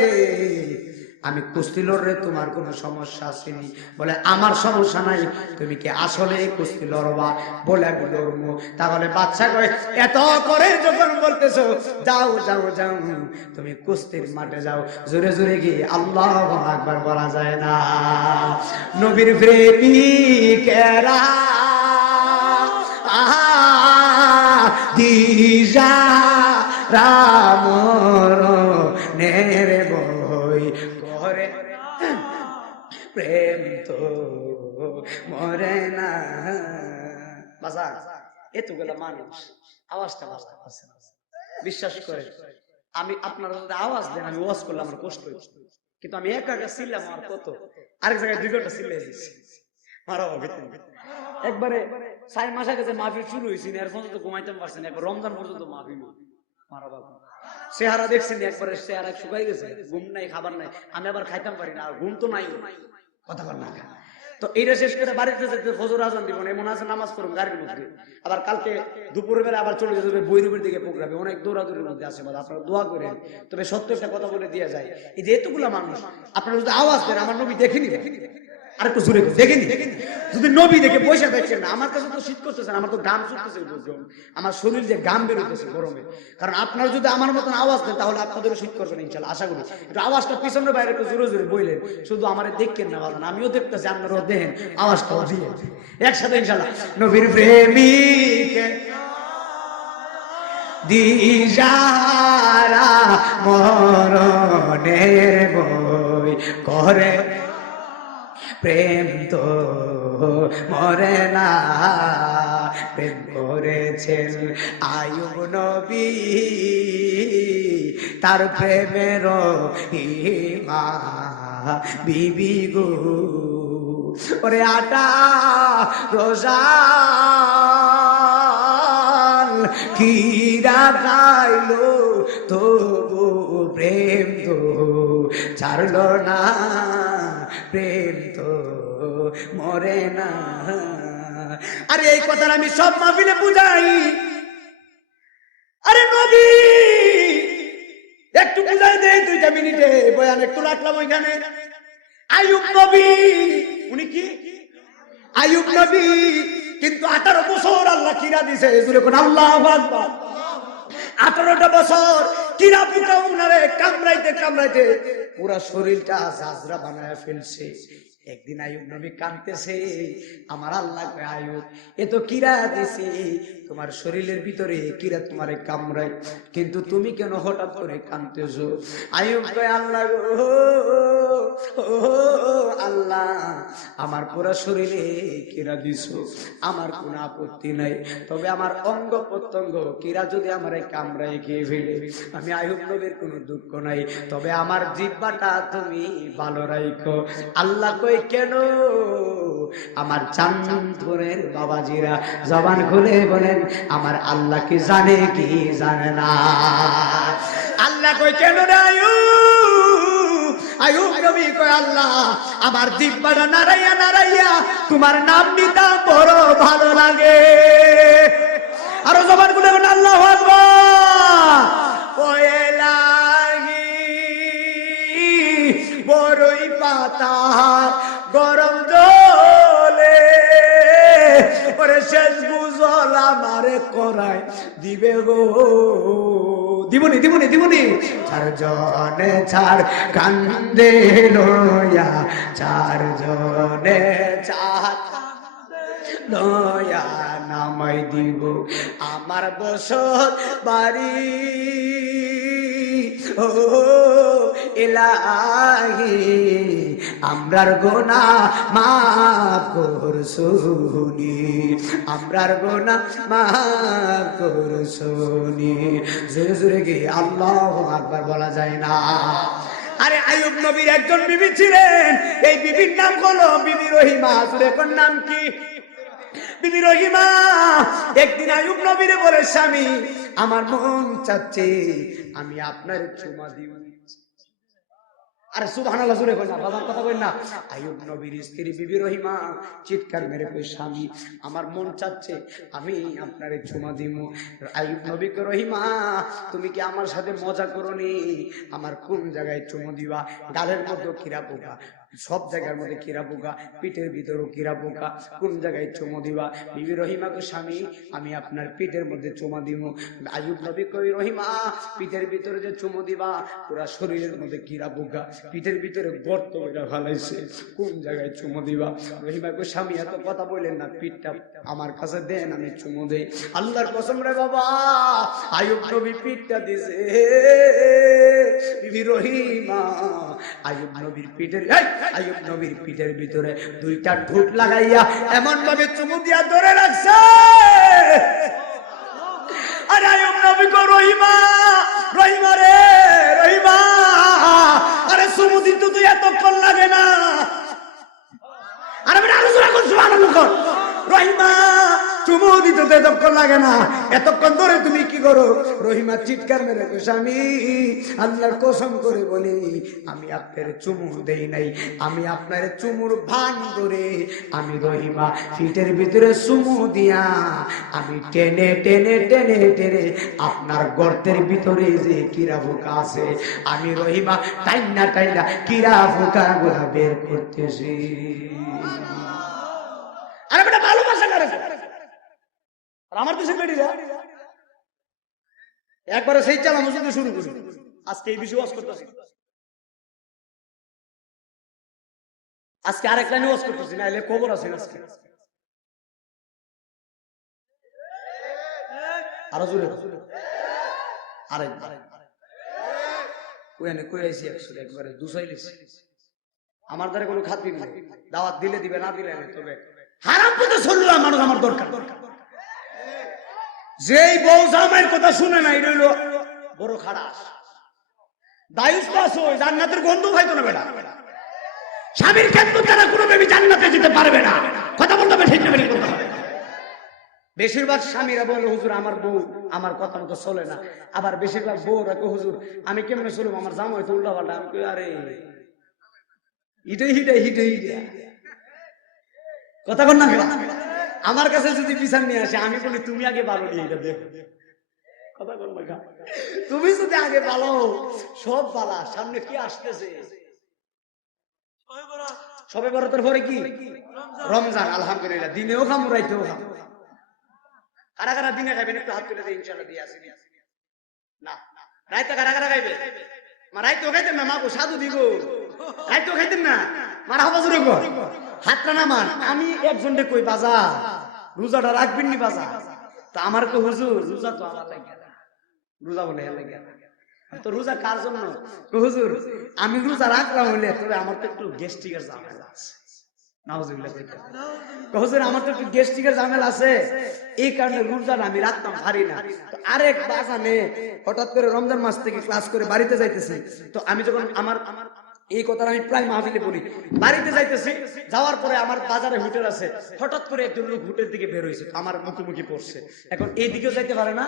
আমি কুস্তি লড়লে তোমার কোনো সমস্যা আসেনি? বলে আমার সমস্যা নাই, তুমি কি আসলে কুস্তি লড়বা? বলে আমি লড়বো। তাহলে বাদশা কয়, এত করে যখন বলতেছো, যাও যাও যাও, তুমি কুস্তির মাঠে যাও। জোরে জোরে গিয়ে আল্লাহু আকবার বলা যায় না? নবীর প্রেমিকেরা দিশা রামর নের বই করে, প্রেম তো মরে না। বাসা এতগুলা মানুষ আওয়াজটা বাজতে পারছে না, বিশ্বাস করে আমি আপনারা যদি আওয়াজ দেন, আমি ওয়াজ করলে আমার কষ্ট হচ্ছে, কিন্তু আমি একা একা ছিলাম, আর কত আরেক জায়গায় 2 ঘন্টা ছিলে মারা একবারে 4 মাস আগে যে মাহফিল শুরু হয়েছে, এর পর্যন্ত ঘুমাইতে পারছেন, একবার রমজান পর্যন্ত মাহফিল মারা বাবা। চেহারা দেখছেন একবারে, চেহারা শুকাই গেছে, ঘুম নাই খাবার নাই, আমি আবার খাইতাম পারি না, আর ঘুম তো নাই, কথা বল না। তো এইটা শেষ করে বাড়িতে যেতে ফজর আজান দিব, এমন আছে নামাজ পড়ুন গাড়ির মধ্যে, আবার কালকে দুপুরের বেলা আবার চলে যেতে হবে বৈরবের দিকে প্রোগ্রামে, অনেক দৌড়াদৌড়ির মধ্যে আছে, আপনারা দোয়া করেন। তবে সত্য একটা কথা বলে দিয়ে যায়, এই যে এতগুলা মানুষ আপনারা যদি আওয়াজ দেন, আমার নবী দেখেনি, আর একটু জোরে দেখেনি, যদি নবী দেখে পয়সা দেখছেন না, আমার কাছে তো শীত করতেছে, আমার তো গাম চুটতেছে, আমার শরীর যে গাম বেরোতেছে গরমে, কারণ আপনারা যদি আমার মতন আওয়াজ দেন তাহলে আপনাদেরও শীত করবেন ইনশাল্লাহ, আশা করি। একটু আওয়াজটা পিছনের বাইরে একটু জোরে জোরে বললেন, শুধু আমার দেখেন না, ভালো না, আমিও দেখতেছি, আপনারাও দেখেন, আওয়াজটাও দিয়ে একসাথে ইনশাল্লাহ। নবীর প্রেমিক দিশারা মরণের বই করে, প্রেম তো মরে না, প্রেম করেছেন আইয়ুব নবী, তার প্রেমের হিমা বিবি গো, ওরে আটা রোজাল কিরা খাইলো, তবু প্রেম তো ছাড়লো না, প্রেম তো মরে না। আরে এই কথা আমি সব মাহফিলে বুঝাই, আরে নবী একটু বুঝাই দেই, 2 মিনিটে বয়ান একটু রাখলাম ওইখানে, আইয়ুব নবী, উনি কি আইয়ুব নবী, কিন্তু 18 বছর আল্লাহ কিরা দিছে, জোরে কোন আল্লাহু আকবার। 18টা বছর কিরা পোকা উনারে কামড়াইতে কামড়াইতে পুরা শরীরটা জাজরা বানায় ফেলছে। একদিন আইয়ুব নবী কাঁদতেছে, আমার আল্লাহ কয় আইয়ুব, এ তো কিরা দিছে, তোমার শরীরের ভিতরে কিরা তোমারে কামড়ায়, কিন্তু তুমি কেন হঠাৎ করে কাঁদতেছো? আইয়ুব কয় আল্লাহ গো, আল্লাহ, আমার পুরো শরীরে কিরা দিছো, আমার কোনো আপত্তি নাই, তবে আমার অঙ্গ প্রত্যঙ্গ কিরা যদি আমারে কামড়ায় খেয়ে ফেলে, আমি আইয়ুব নবীর কোনো দুঃখ নাই, তবে আমার জিহ্বাটা তুমি ভালো রাখো। আল্লাহ কই কেন? আমার জান্নাতের বাবাজিরা জবান খুলে বলেন, আমার আল্লাহ কি জানে কি জানে না? আল্লাহ কই কেন রে আইয়ুব? আইয়ুব নবী কয় আল্লাহ, আমার জিহ্বাটা নাড়াইয়া নাড়াইয়া তোমার নাম নিতে বড় ভালো লাগে। আরো জবান খুলে বলেন আল্লাহু আকবার। ওয়ে লাগি বড়ই পাতা গরম জলে, ওরে শেষ বুঝল আমারে করায় দিবে গো, দিবনি দিবনি দিবনি। চারজনে চার কান্দে লয়া, চারজনে চার লয়া নামাই দিব আমার বসত বাড়ি। ও ইলাহি, আমরার গুনাহ মাফ করছুনি, আমরার গুনাহ মাফ করছুনি। জোরে জোরে কি আল্লাহু আকবার বলা যায় না? আরে আইয়ুব নবীর একজন বিবি ছিলেন, এই বিবির নাম হলো বিবি রহিমা। জোরে কোন নাম কি? বিবি রহিমা। একদিন আইয়ুব নবীরে বলে, স্বামী আমার মন চাচ্ছে আমি আপনার চুমা দিব। আরে সুবহানাল্লাহ, জোরে কই না, বাবার কথা কই না। আইয়ুব নবীর স্ত্রী বিবি রহিমা চিৎকার মেরে কই, স্বামী আমার মন চাচ্ছে আমি আপনারে চুমা দিব। আইয়ুব নবী কই, রহিমা তুমি কি আমার সাথে মজা করনি? আমার কোন জায়গায় চুমু দিবা? গালের মধ্যে কিরা পোকা, সব জায়গার মধ্যে কিরা পোকা, পিঠের ভিতরেও কিরা পোকা, কোন জায়গায় চুমু দিবা? বিবি রহিমা কই, স্বামী আমি আপনার পিঠের মধ্যে চুমা দিব। আইয়ুব নবী কই, রহিমা পিঠের ভিতরে যে চুমু দিবা পুরা শরীরের মধ্যে কিরা পোকা, পিঠের ভিতরে গর্ত করে ফেলাইছে, কোন জায়গায় চুমু দিবা? রহিমা কই, স্বামী এত কথা বললেন না, পিঠটা আমার কাছে দেন আমি চুমু দেই। আল্লাহর কসম রে বাবা, আইয়ুব নবী পিঠটা দিছে। বিবি রহিমা আইয়ুব নবীর পিঠের ভিতরে দুইটা ঠোঁট লাগাইয়া এমন ভাবে চুমু দিয়া ধরে রাখছে। আরে আইয়ুব নবী কো, রহিমা রহিমা রে রহিমা, আরে চুমু দিতে তুই এতক্ষণ লাগে না? আরে বেটা আলোচনা কর, সুবহানাল্লাহ কর। রহিমা চুমু দিতে তো এতক্ষণ লাগে না, এতক্ষণ ধরে তুমি কি করো? রহিমা চিৎকার মেরে কই, স্বামী আল্লাহর কসম করে বলি আমি আপনার চুমু দেই নাই, আমি আপনার চুমুর ভান ধরে আমি রহিমা পিঠের ভিতরে চুমু দিয়া আমি টেনে টেনে টেনে টেনে আপনার গর্তের ভিতরে যে কিরা পোকা আছে আমি রহিমা টাইনা টাইনা কিরা পোকা গুলা বের করতেছি। আরে বেটা ভালোবাসা করে আমার দেশে বেরিয়ে একবারে সেই চালা মসজিদে শুরু করি। আজকে এই বিষয়ে ওয়াজ করতেছি, আজকে আরেক লাইনে ওয়াজ করতেছি, না এলে খবর আছে আজকে। আরো জোরে আরেক কই আইছি একবারে দুসাইলিস। আমার দ্বারা কোনো খাতির নেই, দাওয়াত দিলে দিবে না দিলে নেই, তবে হারাম পথে চললো মানুষ আমার দরকার। যেই বউ জামাইয়ের কথা শুনে না, এটা হইলো বড় খারাপ। দায়ুস পাস হই জান্নাতের গন্ধ খাইতো না বেটা। স্বামীর ক্ষেত্রে তারা কোনো বেবি জান্নাতে যেতে পারবে না। কথা বলতে হবে, ঠিক না বেরিয়ে করতে হবে। বেশিরভাগ স্বামীরা বলে, হুজুর আমার বউ আমার কথা মতো চলে না। আবার বেশিরভাগ বউরা কো, হুজুর আমি কেমনে চলবো, আমার জামাই তো উল্টা পাল্টা। আমি কই, আরে হিটে কথা কর না। আমার কাছে যদি বিচার নিয়ে আসে, আমি বলি তুমি আগে ভালো নিয়ে এটা দেখো। কথা কর না, তুমি যদি আগে ভালো সব পালা, সামনে কি আসতেছে সবে বরাতের পরে কি রমজান। আলহামদুলিল্লাহ, দিনেও খাম রাইতেও খাম। কারা কারা দিনে খাইবেন একটু হাত তুলে দিয়ে ইনশাআল্লাহ দিয়ে আসি। না রাইতে কারা কারা খাইবে? মা রাইতেও খাইতেন না, মা গো সাধু দিব রাইতেও খাইতেন না, মারা হবা জোরে গো হাতটা না মান। আমি একজনকে কই বাজার রোজাটা রাখবেন নি বাজার, তা আমার কো হুজুর রোজা তো আমার লাগে না, রোজা বলে লাগে তো রোজা কার জন্য? হুজুর আমি রোজা রাখলাম হইলে তবে আমার তো একটু গ্যাস্ট্রিকের ঝামেলা আছে। হুজুর আমার তো একটু গ্যাস্ট্রিকের ঝামেলা আছে, এই কারণে রোজাটা আমি রাখতাম পারি না। তো আরেক বাজানে হঠাৎ করে রমজান মাস থেকে ক্লাস করে বাড়িতে যাইতেছি, তো আমি যখন আমার এই কথাটা আমি প্রায় মাহফিলে বলি, বাড়িতে যাইতেছি, যাওয়ার পরে আমার বাজারে হোটেল আছে, হঠাৎ করে একজন লোক হোটেল দিকে বের হয়েছে, আমার মুখোমুখি পড়ছে। এখন এই দিকেও যাইতে পারে না,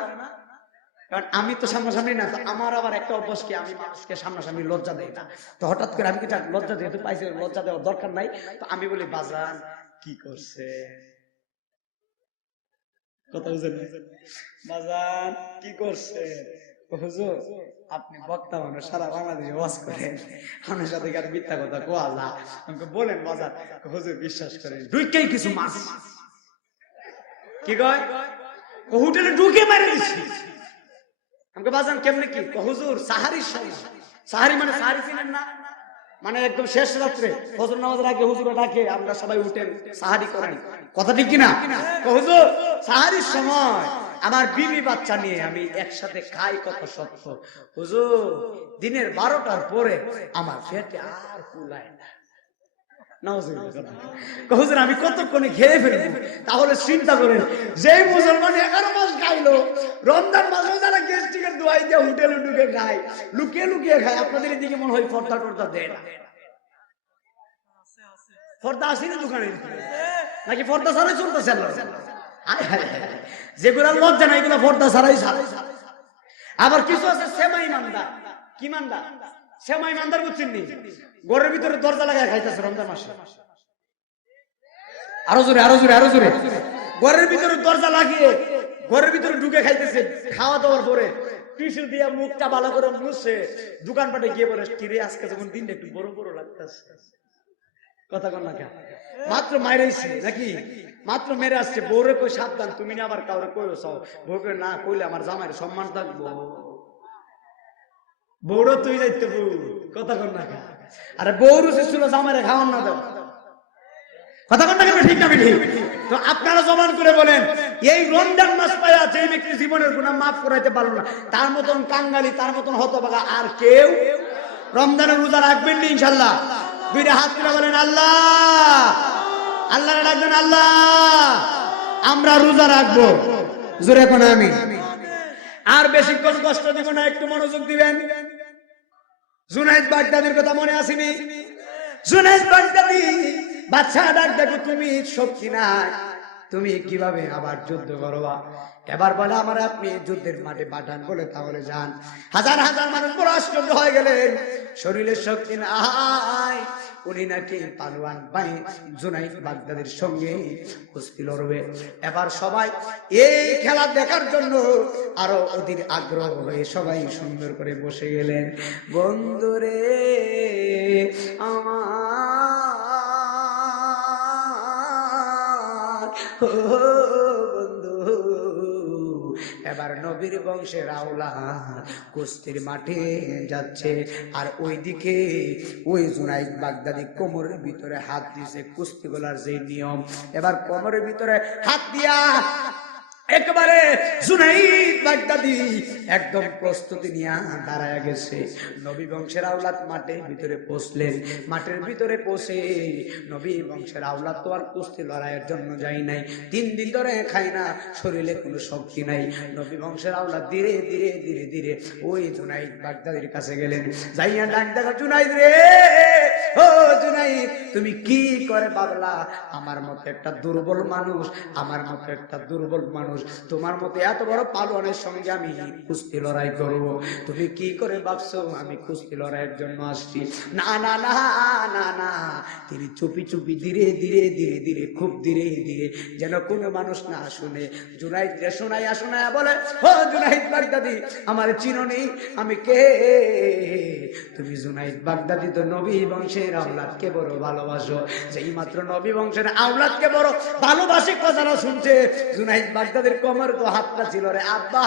কারণ আমি তো সামনাসামনি না। তো আমার আবার একটা অভ্যাস কি, আমি মানুষকে সামনাসামনি লজ্জা দেই না। তো হঠাৎ করে আমি কি লজ্জা যেহেতু পাইছি, লজ্জা দেওয়ার দরকার নাই, তো আমি বলি বাজান কি করছে, কথা বুঝেন বাজান কি করছে? হুজুর আপনি বক্তা মানুষ, সারা বাংলাদেশে ওয়াজ করেন, আমার সাথে আর মিথ্যা কথা কোয়া যা, আমাকে বলেন বাজার। হুজুর বিশ্বাস করেন ঢুকেই কিছু মাছ কি কয় হোটেলে ঢুকে মেরে দিচ্ছি। আমাকে বাজান কেমনে কি? হুজুর সাহারির সময়, সাহারি মানে সাহারি চিনেন না, মানে একদম শেষ রাত্রে ফজর নামাজের আগে হুজুর ডাকে, আমরা সবাই উঠেন সাহারি করেন, কথা ঠিক কিনা? হুজুর সাহারির সময় আমার বিবি বাচ্চা নিয়ে আমি একসাথে খাই, কত সত্য হুজুর। দিনের 12টার পরে আমার পেটে আর কুলায় না। হুজুর আমি কতক্ষণে খেয়ে ফেলবো? তাহলে চিন্তা করেন, যে মুসলমান 11 মাস খাইলো, রমজান মাসে যারা গ্যাস্ট্রিকের দোয়াই দিয়ে হোটেলে ঢুকে খায়, লুকিয়ে লুকিয়ে খায়, আপনাদের এদিকে মনে হয় পর্দা টর্দা দেয় না? পর্দা আসি না দোকানে নাকি পর্দা ছাড়াই চলতেছে? যেগুলো লজ্জা নাই এগুলো পর্দা ছাড়াই ছাড়ে। আবার কিছু আছে সেমাই মান্দার। কি মান্দার? সেমাই মান্দার বুঝছেন নি? ঘরের ভিতরে দরজা লাগায় খাইতেছে রমজান মাসে। আরো জোরে আরো জোরে আরো জোরে। ঘরের ভিতরে দরজা লাগিয়ে ঘরের ভিতরে ঢুকে খাইতেছে। খাওয়া দাওয়ার পরে টিস্যু দিয়ে মুখটা ভালো করে মুছে দোকানপাটে গিয়ে বলে, কিরে আজকে যখন দিনটা একটু বড় বড় লাগতেছে, কথা কন না কেন? মাত্র মাইরেছি নাকি, মাত্র মেরে আসছে। বউরে কই সাবধান, তুমি না আবার কাউরে কইও চাও। বউকে না কইলে আমার জামাইয়ের সম্মান থাকবো। বউরও তুই যাইতে বউ, কথা কন না কেন? আরে বউরু ছিল জামাইরে খাওয়ান না দাও, কথা কন না কেন? ঠিক না ঠিক? তো আপনারা জবান করে বলেন, এই রমজান মাস পায়া যে ব্যক্তি জীবনের গুনাহ মাফ করাইতে পারলো না, তার মতন কাঙ্গালি, তার মতন হতভাগা আর কেউ রমজানের রোজা রাখবেন না ইনশাআল্লাহ। দুইটা হাত তুলে বলেন আল্লাহ, আল্লাহর ডাকবেন আল্লাহ আমরা রোজা রাখবো, জোরে কোন আমি। আর বেশিক্ষণ কষ্ট দিব না, একটু মনোযোগ দিবেন। জুনাইদ বাগদাদির কথা মনে আসেনি? জুনাইদ বাগদাদি বাচ্চা ডাক দেখো, তুমি শক্তি নাই, তুমি কিভাবে আবার যুদ্ধ করবা? এবার বলে আমার আপনি যুদ্ধের মাঠে পাঠান, বলে তাহলে যান। হাজার হাজার মানুষ বড় আশ্চর্য হয়ে গেলেন, শরীরের শক্তি নাই, উনি নাকি পালোয়ান ভাই জুনাইদ বাগদাদির সঙ্গে কুস্তি লড়বে। এবার সবাই এই খেলা দেখার জন্য আরো অধীর আগ্রহ হয়ে সবাই সুন্দর করে বসে গেলেন। বন্ধুরে আমার বন্ধু, এবার নবীর বংশের আওলাদ কুস্তির মাঠে যাচ্ছে, আর ওইদিকে ওই জুনাইদ বাগদাদি কোমরের ভিতরে হাত দিয়েছে। কুস্তি বলার যে নিয়ম, এবার কোমরের ভিতরে হাত দিয়া একবারে জুনাইদ বাগদাদি একদম প্রস্তুতি নিয়ে দাঁড়ায় গেছে। নবী বংশের আওলাদ মাঠের ভিতরে পৌঁছলেন। মাঠের ভিতরে পৌঁছে নবী বংশের আওলাদ তো আর কুস্তি লড়াইয়ের জন্য যাই নাই, 3 দিন ধরে খাই না, শরীরে কোনো শক্তি নাই। নবী বংশের আওলাদ ধীরে ধীরে ধীরে ধীরে ওই জুনাইদ বাগদাদির কাছে গেলেন। যাইয়া ডাক দেখা, জুনাইদ রে, ও জুনাইদ তুমি কি করে ভাবলা আমার মতো একটা দুর্বল মানুষ, আমার মতো একটা দুর্বল মানুষ তোমার মতো এত বড় পালোয়ানের সঙ্গে আমি কুস্তি লড়াই করব? তুমি কি করে ভাবছো আমি কুস্তি লড়াইয়ের জন্য আসছি? না না না না না। তিনি চুপি চুপি ধীরে ধীরে ধীরে ধীরে খুব ধীরে ধীরে, যেন কোনো মানুষ না শুনে, জুনাইদ রে শোনাইয়া শোনাইয়া বলে, ও জুনাইদ বাগদাদি আমার চিনো নেই, আমি কে? তুমি জুনাইদ বাগদাদি তো নবী বংশের আওলাদ, আওলাদকে বড় ভালোবাসো। যেই মাত্র নবী বংশের আওলাদকে বড় ভালোবাসি কথাটা শুনছে, জুনাইদ বাগদাদির কোমর তো হাতটা ছিল রে আব্বা।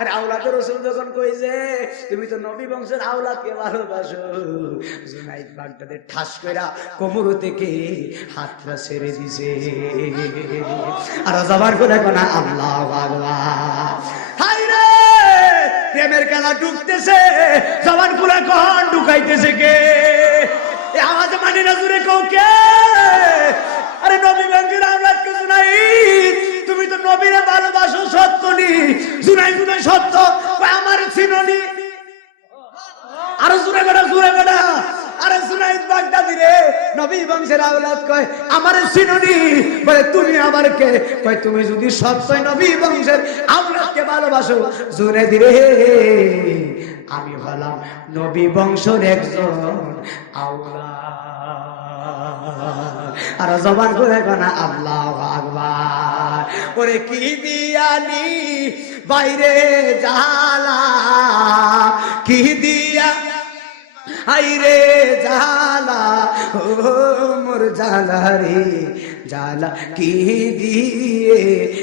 আরে আওলাদের রাসূল যখন কইছে তুমি তো নবী বংশের আওলাদকে ভালোবাসো, জুনাইদ বাগদাদির ঠাস কইরা কোমর থেকে হাতটা ছেড়ে দিছে। আর জবান করে কোনা আল্লাহু আকবার। হায় রে প্রেমের খেলা ঢুকতেছে, জবান খুলে কখন ঢুকাইতেছে কে? এই আওয়াজ মানে না জুড়ে কও কে? আরে নবী বংশের আওলাদকে জুনাইদ তুমি তো নবীরে ভালোবাসো সত্য নি, জুনাইদ জুনাইদ সত্য আমার চিননি। আরো জুড়ে বেড়া জুড়ে বেড়া। আরে জুনাইদ বাগদাদি রে নবী বংশের আওলাদ কয় আমারে চিননি, বলে তুমি আমার কে? কয় তুমি যদি সত্যই নবী বংশের আওলাদকে ভালোবাসো জুনাইদ রে আমি হলাম নবী বংশের একজন আওলাদ। আর জবান করে কোনা আল্লাহু আকবার। ওরে কি দিয়ানি বাইরে জালা, কি দিয়া আইরে জালা, ও মোর জালা রে জালা কি দিয়ে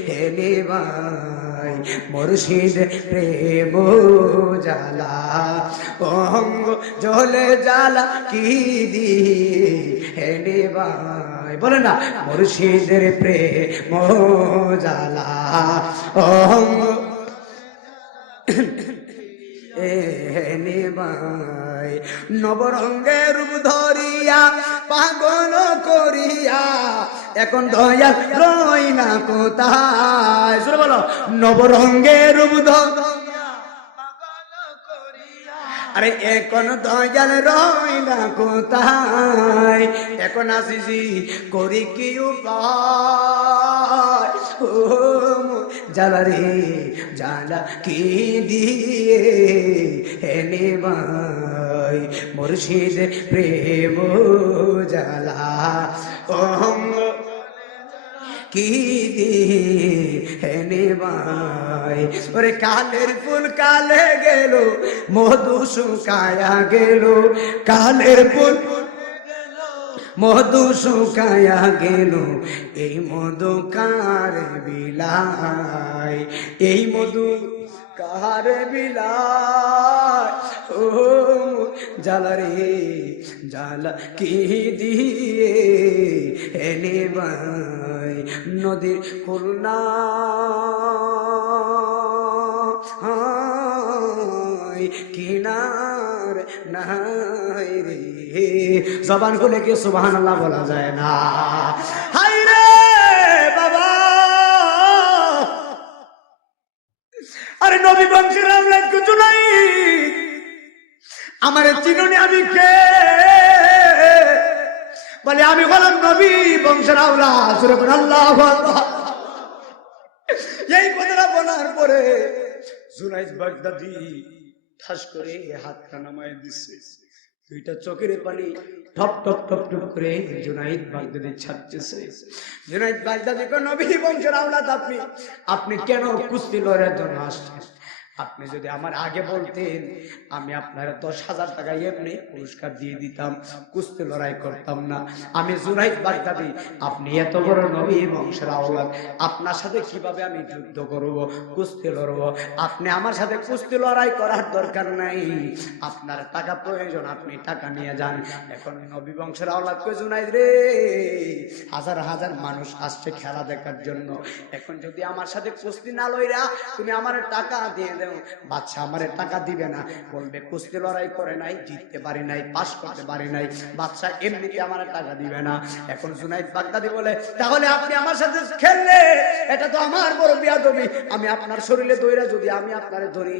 হেলে ভাই মুর্শিদ প্রেম জালা, অঙ্গ জলে জালা কি দিয়ে হেলে ভাই বলে না মুর্শিদের প্রেম জালা, অঙ্গ নবরঙ্গের রূপ ধরিয়া পাগল করিয়া এখন দয়াল রই না কোথায়? বলো নবরঙ্গের রূপ ধরিয়া পাগল করিয়া, আরে এখন দয়াল রই না কোথায়? এখন আসিছি করি কি উপায়, ও জালা রে জালা কি দিয়ে হেলে ভাই মুর্শিদ প্রেম জালা, অঙ্গ কি দিয়ে হেলে ভাই। ওরে কালের ফুল কালে গেল মধু শুকায়া গেল, কালের ফুল মধু শুকায়া গেল, এই মধু কার বিলাই, এই মধু কার বিলাই, ও জালা রে জালা কি দিয়ে এনে ভাই নদীর করুণা কিনার নাই রে। জবান খুলে কি সুবহানাল্লাহ বলা যায় না? হায় রে বাবা, আরে নবী বংশের আওলাদ কিছু নাই, আমার চিনুনি আমি কে? বলে আমি হলাম নবী বংশের আওলাদ। সুরে বল আল্লাহু আকবার। এই কথাটা বলার পরে জুনাইদ বাগদাদি ঠাস করে হাতটা নামায় দিচ্ছে, দুইটা চোখের পানি টপ টপ টপ টপ করে জুনাইদ বাগদাদি ছাড়তেছে। জুনাইদ বাগদাদি কো নবী বংশের আওলাদ আপনি, আপনি কেন কুস্তি লড়ার জন্য আসছেন? আপনি যদি আমার আগে বলতেন আমি আপনার 10,000 টাকা এমনি পুরস্কার দিয়ে দিতাম, কুস্তি লড়াই করতাম না। আমি জুনাইদ বাগদাদি, আপনি এত বড় নবী বংশের আওলাদ, আপনার সাথে কিভাবে আমি যুদ্ধ করব, কুস্তি লড়ব? আপনি আমার সাথে কুস্তি লড়াই করার দরকার নাই, আপনার টাকা প্রয়োজন, আপনি টাকা নিয়ে যান। এখন নবী বংশের আওলাদ কই জুনাইদ রে, হাজার হাজার মানুষ আসছে খেলা দেখার জন্য, এখন যদি আমার সাথে কুস্তি না লইরা তুমি আমার টাকা দিয়ে দাও, বাদশা আমারে টাকা দিবে না, বলবে কুস্তি লড়াই করে নাই, জিততে পারি নাই, পাস করতে পারি নাই, বাদশা এমনিতে আমার টাকা দিবে না। এখন জুনাইদ বাগদাদি বলে তাহলে আপনি আমার সাথে খেললে এটা তো আমার বড় বেয়াদবি, আমি আপনার শরীরে দইরা যদি আমি আপনারে ধরি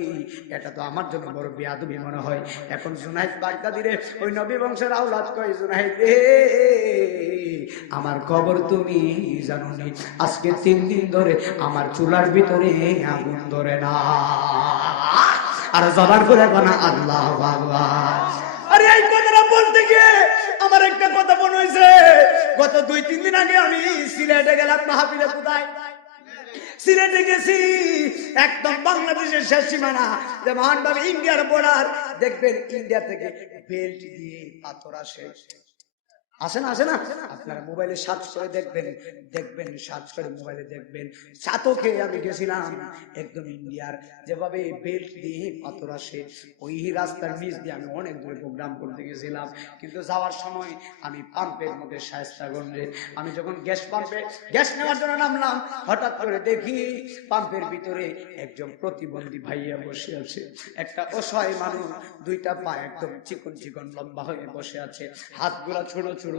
এটা তো আমার জন্য বড় বেয়াদবি মনে হয়। এখন জুনাইদ বাগদাদি রে ওই নবী বংশের আওলাদ কয় জুনাইদ রে আমার খবর তুমি জানো নি, আজকে 3 দিন ধরে আমার চুলার ভিতরে আগুন ধরে না। আর জবান করে কোনা আল্লাহু আকবার। আরে এই কথাটা বলতে গিয়ে আমার একটা কথা মনে হইছে, গত 2-3 দিন আগে আমি সিলেটে গেলাম মাহফিলে। কোথায়? সিলেটে গেছি, একদম বাংলাদেশের শেষ সীমানা, যেমন ভাবে ইন্ডিয়ার বর্ডার, দেখবেন ইন্ডিয়া থেকে বেল্ট দিয়ে পাথর আসে, আসে না? আসে না? আপনারা মোবাইলে সার্চ করে দেখবেন সার্চ করে মোবাইলে দেখবেন। সাতকে আমি গেছিলাম, একদম ইন্ডিয়ার যেভাবে বেল্ট দিয়ে পাথর আসে, ওই রাস্তার নিচ দিয়ে আমি অনেক দূরে প্রোগ্রাম করতে গেছিলাম। কিন্তু যাওয়ার সময় আমি পাম্পের মধ্যে শায়েস্তাগঞ্জে, আমি যখন গ্যাস পাম্পে গ্যাস নেওয়ার জন্য নামলাম, হঠাৎ করে দেখি পাম্পের ভিতরে একজন প্রতিবন্ধী ভাইয়া বসে আছে, একটা অসহায় মানুষ, দুইটা পা একদম চিকন চিকন লম্বা হয়ে বসে আছে, হাতগুলা ছোট ছোট,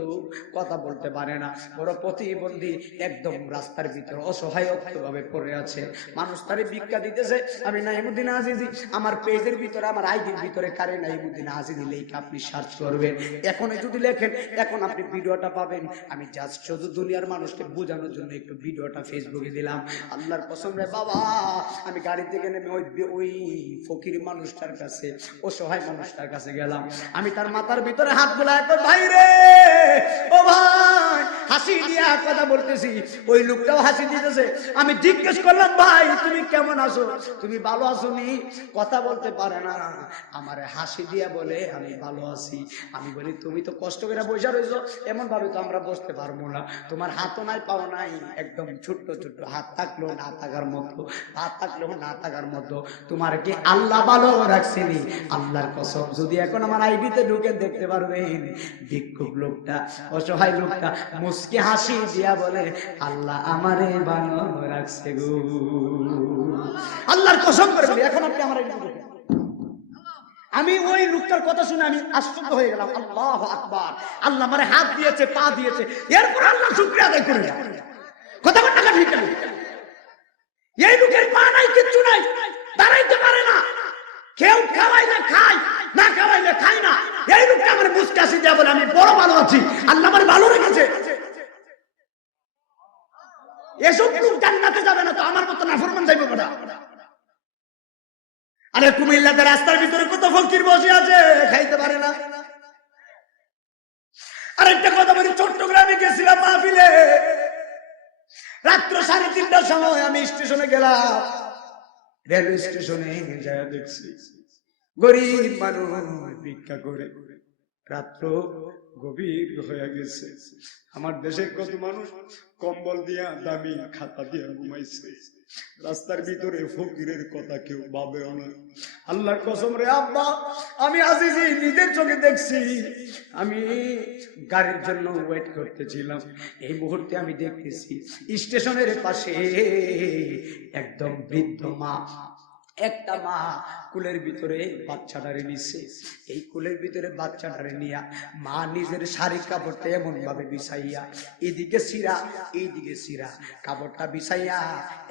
কথা বলতে পারে না, বড় প্রতিবন্ধী, একদম রাস্তার ভিতরে অসহায়ত্ব ভাবে পড়ে আছে। মানুষ তারে ভিক্ষা দিতেছে। আমি নাইমুদ্দিন আজিজি, আমার পেজের ভিতরে, আমার আইডির ভিতরে কারে নাইমুদ্দিন আজিজি লিখে আপনি সার্চ করবেন, এখন যদি লেখেন এখন আপনি ভিডিওটা পাবেন। আমি জাস্ট শুধু দুনিয়ার মানুষকে বোঝানোর জন্য একটু ভিডিওটা ফেসবুকে দিলাম। আল্লাহর কসম রে বাবা, আমি গাড়ি থেকে নেমে ওই ফকির মানুষটার কাছে, অসহায় মানুষটার কাছে গেলাম। আমি তার মাথার ভিতরে হাত বুলাই, ভাই রে, ও ভাই, হাসি দিয়া কথা বলতেছি, ওই লোকটাও হাসি দিতেছে। আমি জিজ্ঞেস করলাম, ভাই তুমি কেমন আছো, তুমি ভালো আছো নি? কথা বলতে পারে না, আমারে হাসি দিয়া বলে আমি ভালো আছি। আমি বলি তুমি তো কষ্ট করে বসে রয়েছো, এমন ভাবে তো আমরা বসতে পারবো না, তোমার হাতও নাই পাও নাই, একদম ছোট্ট ছোট্ট হাত থাকলেও না থাকার মতো, হাত থাকলেও না থাকার মতো, তোমার কি আল্লাহ ভালো রাখছেনি? আল্লাহর কসম, যদি এখন আমার আইডিতে ঢুকে দেখতে পারবেন, ভিক্ষুক লোকটা, অসহায় লোকটা মুস্কি হাসি দিয়া বলে, আল্লাহ আমারে ভালো রাখছে গো। আল্লাহর কসম করে বলি, এখন আপনি আমার আইডিতে ঢুকেন, আমি ওই লোকটার কথা শুনে আমি আশ্চর্য হয়ে গেলাম। আল্লাহু আকবার, আল্লাহ আমারে হাত দিয়েছে, পা দিয়েছে, এরপর আল্লাহ শুকরিয়া আদায় করে যায়। কথা বলতে না ঠিক আছে? এই লোকের পা নাই, কিচ্ছু নাই, দাঁড়াইতে পারে না, কেউ খাওয়াইলে খায়, না খাওয়াইলে খায় না। এই লোকটা আমার মুস্কাশি দেয়া বলে আমি বড় ভালো আছি, আল্লাহ আমার ভালো রেখেছে। এসব লোক জান্নাতে যাবে না, তো আমার মতো নাফরমান যাইবে না। আরে কুমিল্লাতে রাস্তার ভিতরে কত ফকির বসে আছে, খাইতে পারে না। আরেকটা কথা বলি, চট্টগ্রামে গেছিলাম মাহফিলে, রাত্র 3:30টার সময় আমি স্টেশনে গেলাম। রেলওয়ে স্টেশনে যায় দেখছি গরিব মানুষ ভিক্ষা করে, রাত্র গভীর হয়ে গেছে। আমার দেশের কত মানুষ কম্বল দিয়া, দামি খাতা দিয়া ঘুমাইছে, রাস্তার ভিতরে ফকিরের কথা কেউ ভাবেও না। আল্লাহর কসম রে আব্বা, আমি আজিজি নিজের চোখে দেখছি। আমি গাড়ির জন্য ওয়েট করতেছিলাম, এই মুহূর্তে আমি দেখতেছি স্টেশনের পাশে একদম বৃদ্ধ মা, একটা মা কুলের ভিতরে বাচ্চাটারে নিছে। এই কুলের ভিতরে বাচ্চাটারে নিয়া মা নিজের শাড়ি কাপড়টা এমন ভাবে বিছাইয়া, এইদিকে সিরা এইদিকে সিরা, কাপড়টা বিছাইয়া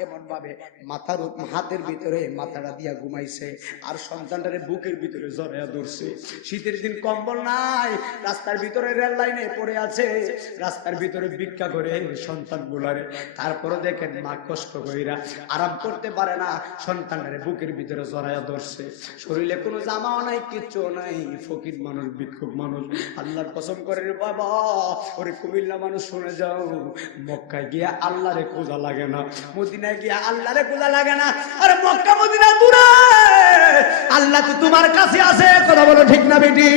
এমন ভাবে মাথার হাতের ভিতরে মাথাটা দিয়া ঘুমাইছে, আর সন্তানটারে বুকের ভিতরে জড়াইয়া ধরছে। শীতের দিন কম্বল নাই, রাস্তার ভিতরে রেল লাইনে পড়ে আছে, রাস্তার ভিতরে ভিক্ষা করে সন্তান গুলারে। তারপরে দেখেন মা কষ্ট কইরা আরাম করতে পারে না, সন্তানটারে বুকের ভিতরে জড়াইয়া ধরছে, শরীরে কোনো জামাও নাই, কিচ্ছু নাই, ফকির মানুষ, ভিক্ষুক মানুষ। আল্লাহর কসম করে রে বাবা, ওরে কুমিল্লা মানুষ শুনে যাও, মক্কায় গিয়া আল্লাহরে খোঁজা লাগে না, মদিনায় গিয়া আল্লাহরে খোঁজা লাগে না। আরে মক্কা মদিনা দূরে, আল্লাহ তো তোমার কাছে আছে। কথা বলো ঠিক না বেটি?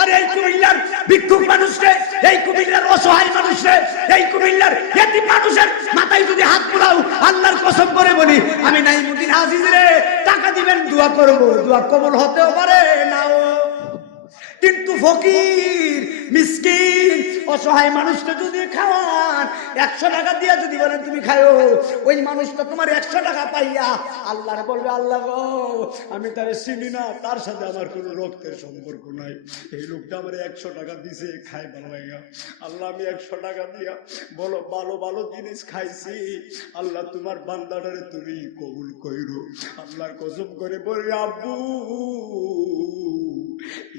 আরে এই কুমিল্লার ভিক্ষুক মানুষকে, এই কুমিল্লার অসহায় মানুষকে, এই কুমিল্লার এতিম মানুষের মাথায় যদি হাত বুলাও, আল্লাহর কসম করে বলি, আমি নাইমুদ্দিন আজিজ রে, টাকা দিবেন, দোয়া করবো, দোয়া কবুল হতেও পারে নাও। কিন্তু ফকির মিসকিন অসহায় মানুষটা যদি খাওয়ান, 100 টাকা দিয়ে যদি বলেন তুমি খাও, ওই মানুষটা তোমার 100 টাকা পাইয়া আল্লাহরে বলবে, আল্লাহ গো আমি তারে চিনি না, তার সাথে আমার কোনো রক্তের সম্পর্ক নাই, এই লোকটা আমার 100 টাকা দিছে, খাই ভালো লাগে, আল্লাহ আমি 100 টাকা দিয়া বলো ভালো ভালো জিনিস খাইছি, আল্লাহ তোমার বান্দাটারে তুমি কবুল কইরো। আল্লাহর কসম করে বলে, আব্বু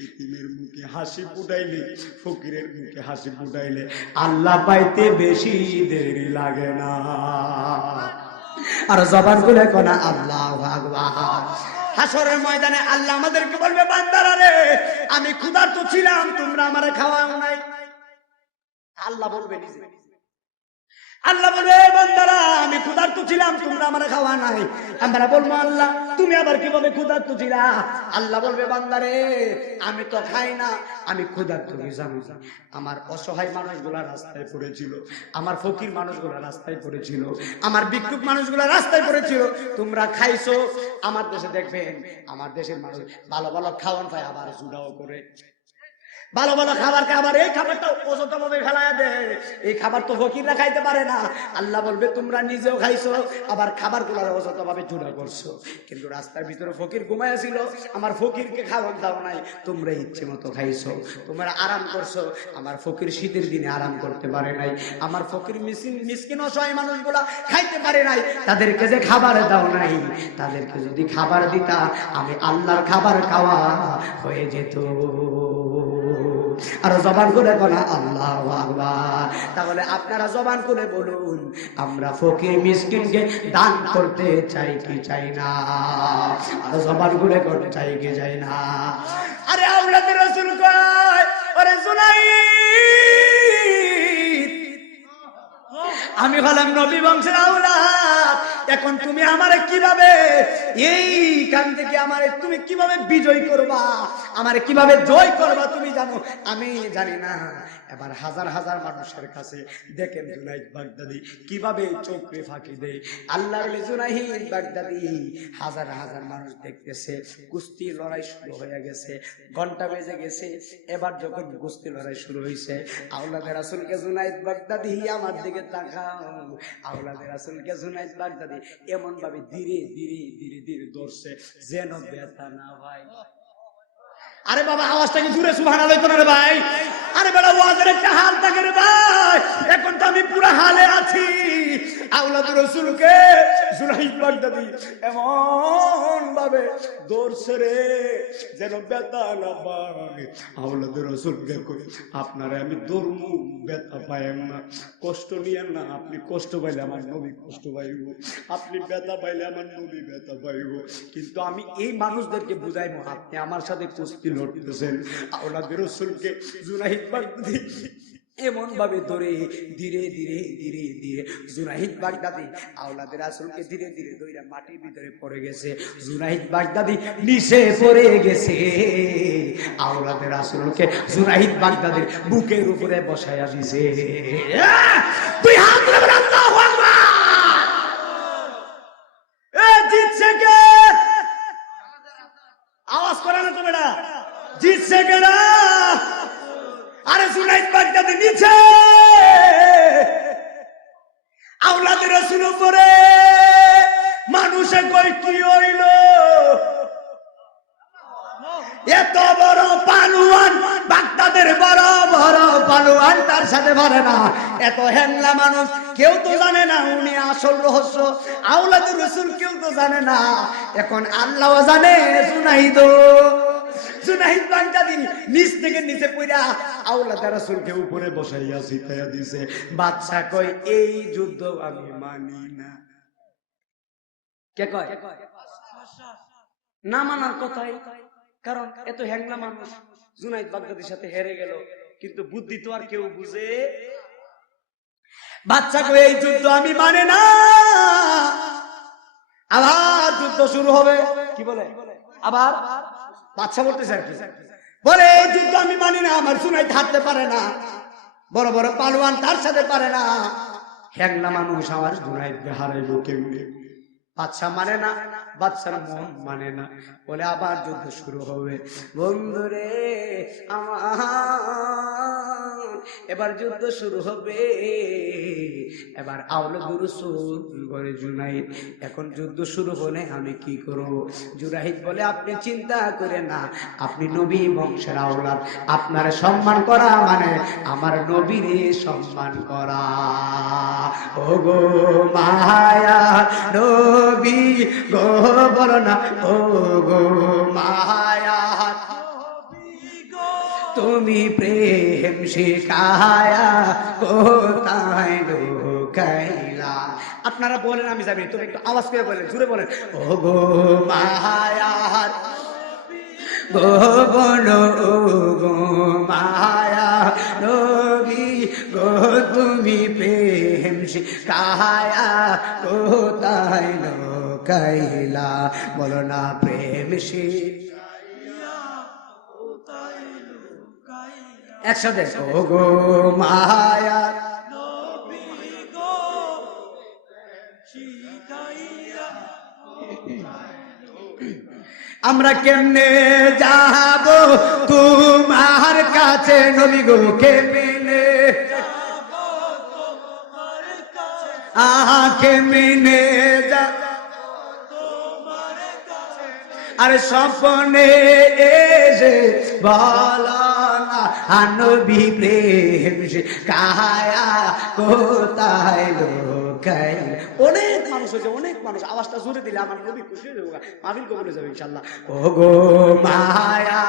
ইতিমের মুখে হাসি ফুটাইলে, ফকিরের মুখে হাসি ফুটাইলে আল্লাহ পাইতে বেশি দেরি লাগে না। আর জবান খুলে কোনা আল্লাহু আকবার। হাসরের ময়দানে আল্লাহ আমাদেরকে বলবে, বান্দারা রে আমি ক্ষুধার্ত ছিলাম, তোমরা আমারে খাওয়াও নাই। আল্লাহ বলবে নিজে, আল্লাহ বলবে, বান্দারা আমি ক্ষুধার্ত ছিলাম, তোমরা আমার খাওয়া নাই। আমরা বলবো আল্লাহ তুমি আবার কিভাবে ক্ষুধার্ত ছিলা? আল্লাহ বলবে বান্দারে আমি তো খাই না, আমি ক্ষুধার্ত জানি। আমার অসহায় মানুষগুলা রাস্তায় পড়েছিল, আমার ফকির মানুষগুলা রাস্তায় পড়েছিল, আমার ভিক্ষুক মানুষগুলা রাস্তায় পড়েছিল, তোমরা খাইছো। আমার দেশে দেখবেন, আমার দেশের মানুষ ভালো ভালো খাওয়ান পায় আবার জুড়াও করে, ভালো ভালো খাবার খাবার এই খাবারটা অযথা ভাবে ফেলায় দেয়। এই খাবার তো ফকিররা খাইতে পারে না। আল্লাহ বলবে তোমরা নিজেও খাইছো, আবার খাবার গুলো অযথা ভাবে জোড়া করছো। কিন্তু রাস্তার ভিতরে ফকির ঘুমায় ছিল, আমার ফকিরকে খাবার দাও নাই, তোমরা ইচ্ছে মতো খাইছো, তোমরা আরাম করছো। আমার ফকির শীতের দিনে আরাম করতে পারে নাই, আমার ফকির মিসকিন অসহায় মানুষগুলা খাইতে পারে নাই, তাদেরকে যে খাবার দাও নাই, তাদেরকে যদি খাবার দিতা আমি আল্লাহর খাবার খাওয়া হয়ে যেত। আর জবান করে বলা আল্লাহু আকবার। তাহলে আপনারা জবান করে বলুন, আমরা ফকির মিসকিনকে দান করতে চাই কি চাই না? আর জবান করে করতে চাই কি চাই না? আরে আওলাদে রাসূল কয়, ওরে জুনাইদ আমি হলাম নবী বংশের আওলাদ, এখন তুমি আমারে কিভাবে এইখান থেকে আমারে তুমি কিভাবে বিজয় করবা, আমারে কিভাবে জয় করবা তুমি জানো, আমি জানি না। এবার হাজার হাজার মানুষের কাছে দেখেন জুনাইদ বাগদাদি কিভাবে চোখে ফাঁকি দেয়। আল্লাহর ওলি জুনাইদ বাগদাদি হাজার হাজার মানুষ দেখতেছে, কুস্তির লড়াই শুরু হয়ে গেছে, ঘন্টা বেজে গেছে। এবার যখন কুস্তি লড়াই শুরু হয়েছে, আওলাদে রাসূলকে জুনাইদ বাগদাদি আমার দিকে তাকাও, আওলাদে রাসূলকে জুনাইদ বাগদাদি এমন ভাবে ধীরে ধীরে ধীরে ধীরে ধরছে যেন ব্যথা না হয়। আরে বাবা আওয়াজটা কি জুড়ে সুবহানাল্লাহ কোন রে ভাই? আরে বেটা ওয়াজের একটা হাল থাকে রে ভাই, এখন তো আমি পুরো হালে আছি। আওলাদে রাসূলকে জুনাইদ বাগদাদি এমন ভাবে ধরছে রে যেন ব্যথা না পায়। আওলাদে রাসূলকে কই আপনারে আমি ধরমু, ব্যথা পাইেন না, কষ্ট নিয়েন না, আপনি কষ্ট পাইলে আমার নবী কষ্ট পাইব, আপনি ব্যথা পাইলে আমার নবী ব্যথা পাইব। কিন্তু আমি এই মানুষদেরকে বুঝাইবো আপনি আমার সাথে কুস্তি লড়তেছেন। আওলাদে রাসূলকে জুনাইদ বাগদাদি এমন ভাবে ধরে ধীরে ধীরে ধীরে ধীরে জুনাইদ বাগদাদি আওলাদে রাসূলকে ধীরে ধীরে ধরে মাটির ভিতরে পড়ে গেছে। জুনাইদ বাগদাদি নিচে পড়ে গেছে, আওলাদে রাসূলকে জুনাইদ বাগদাদির বুকের উপরে বসায়া দিয়েছে। তুই হাত ধরে বল আল্লাহু আকবার। এ জিতছে কে? আওয়াজ করে না তো বেটা, জিতছে কে না? আরে জুনাইদ বাগদাদি নিচে, আওলাদে রাসূল উপরে। মানুষে কই কি হইল? এত বড় পালোয়ান, বাগদাদের বড় বড় পালোয়ান তার সাথে পারে না। এত হ্যাংলা মানুষ, কেউ তো জানে না উনি আসল রহস্য। আওলাদে রাসূল কেউ তো জানে না, এখন আল্লাহ জানে। জুনাইদ বাগদাদি নিচ থেকে নিচে পড়া আওলাদে রাসূলকে উপরে বসাইয়া শিখাইয়া দিছে। বাদশা কয় এই যুদ্ধ আমি মানি না। কে কয় না মানার কথাই? কারণ এত হ্যাংলা মানুষ জুনাইদ বাগদাদির সাথে হেরে গেল, কিন্তু বুদ্ধি তো আর কেউ বুঝে। বাদশা কয় এই যুদ্ধ আমি মানে না। আবার যুদ্ধ শুরু হবে। কি বলে? আবার বাদশা বলতেছে আর কি, বলে এই যুদ্ধ আমি মানি না, আমার জুনাইদ হারতে পারে না, বড় বড় পালোয়ান তার সাথে পারে না, হ্যাংলা মানুষ আমার জুনাইদকে হারাইব কেমনে? বাদশা মানে না, বাদশার মন মানে না, বলে আবার যুদ্ধ শুরু হবে। বন্ধুরে আমার এবার যুদ্ধ শুরু হবে। এবার আওলাদে রাসূল বলে জুনাইদ এখন যুদ্ধ শুরু হলে আমি কি করব? জুনাইদ বলে আপনি চিন্তা করেন না, আপনি নবী বংশের আওলাদ, আপনার সম্মান করা মানে আমার নবীরে সম্মান করা। ও গো মায়া নবী গো বলো না, ও গো মায়া তুমি প্রেম শিখায়া কোথায় লুকাইলা। আপনারা বলেন আমি যাবি, তুমি একটু আওয়াজ করে বলেন, জুড়ে বলেন, ও গো মায়ার গো বলো, ও গো মায়া নবী গো গো তুমি প্রেম শিখায়া কোথায় লুকাইলা, বলো না প্রেম শিখায়া কোথায় লুকাইলা, একসাথে ও গো মায়া নবী গো শিখাইয়া। আমরা কেমনে যাব তোমার কাছে নবী গো, কেমনে যাব তোমার কাছে, আহা কেমনে যাব তোমার কাছে, আরে স্বপ্নে এসে বলো না নবী প্রেম শিখায়া কোথায় লুকাই। অনেক মানুষ হয়েছে, অনেক মানুষ, আওয়াজটা জোরে দিলে আমার নবী খুশি হয়ে যাবো, মাহফিল কবুল যাবে ইনশাআল্লাহ। ও গো মায়া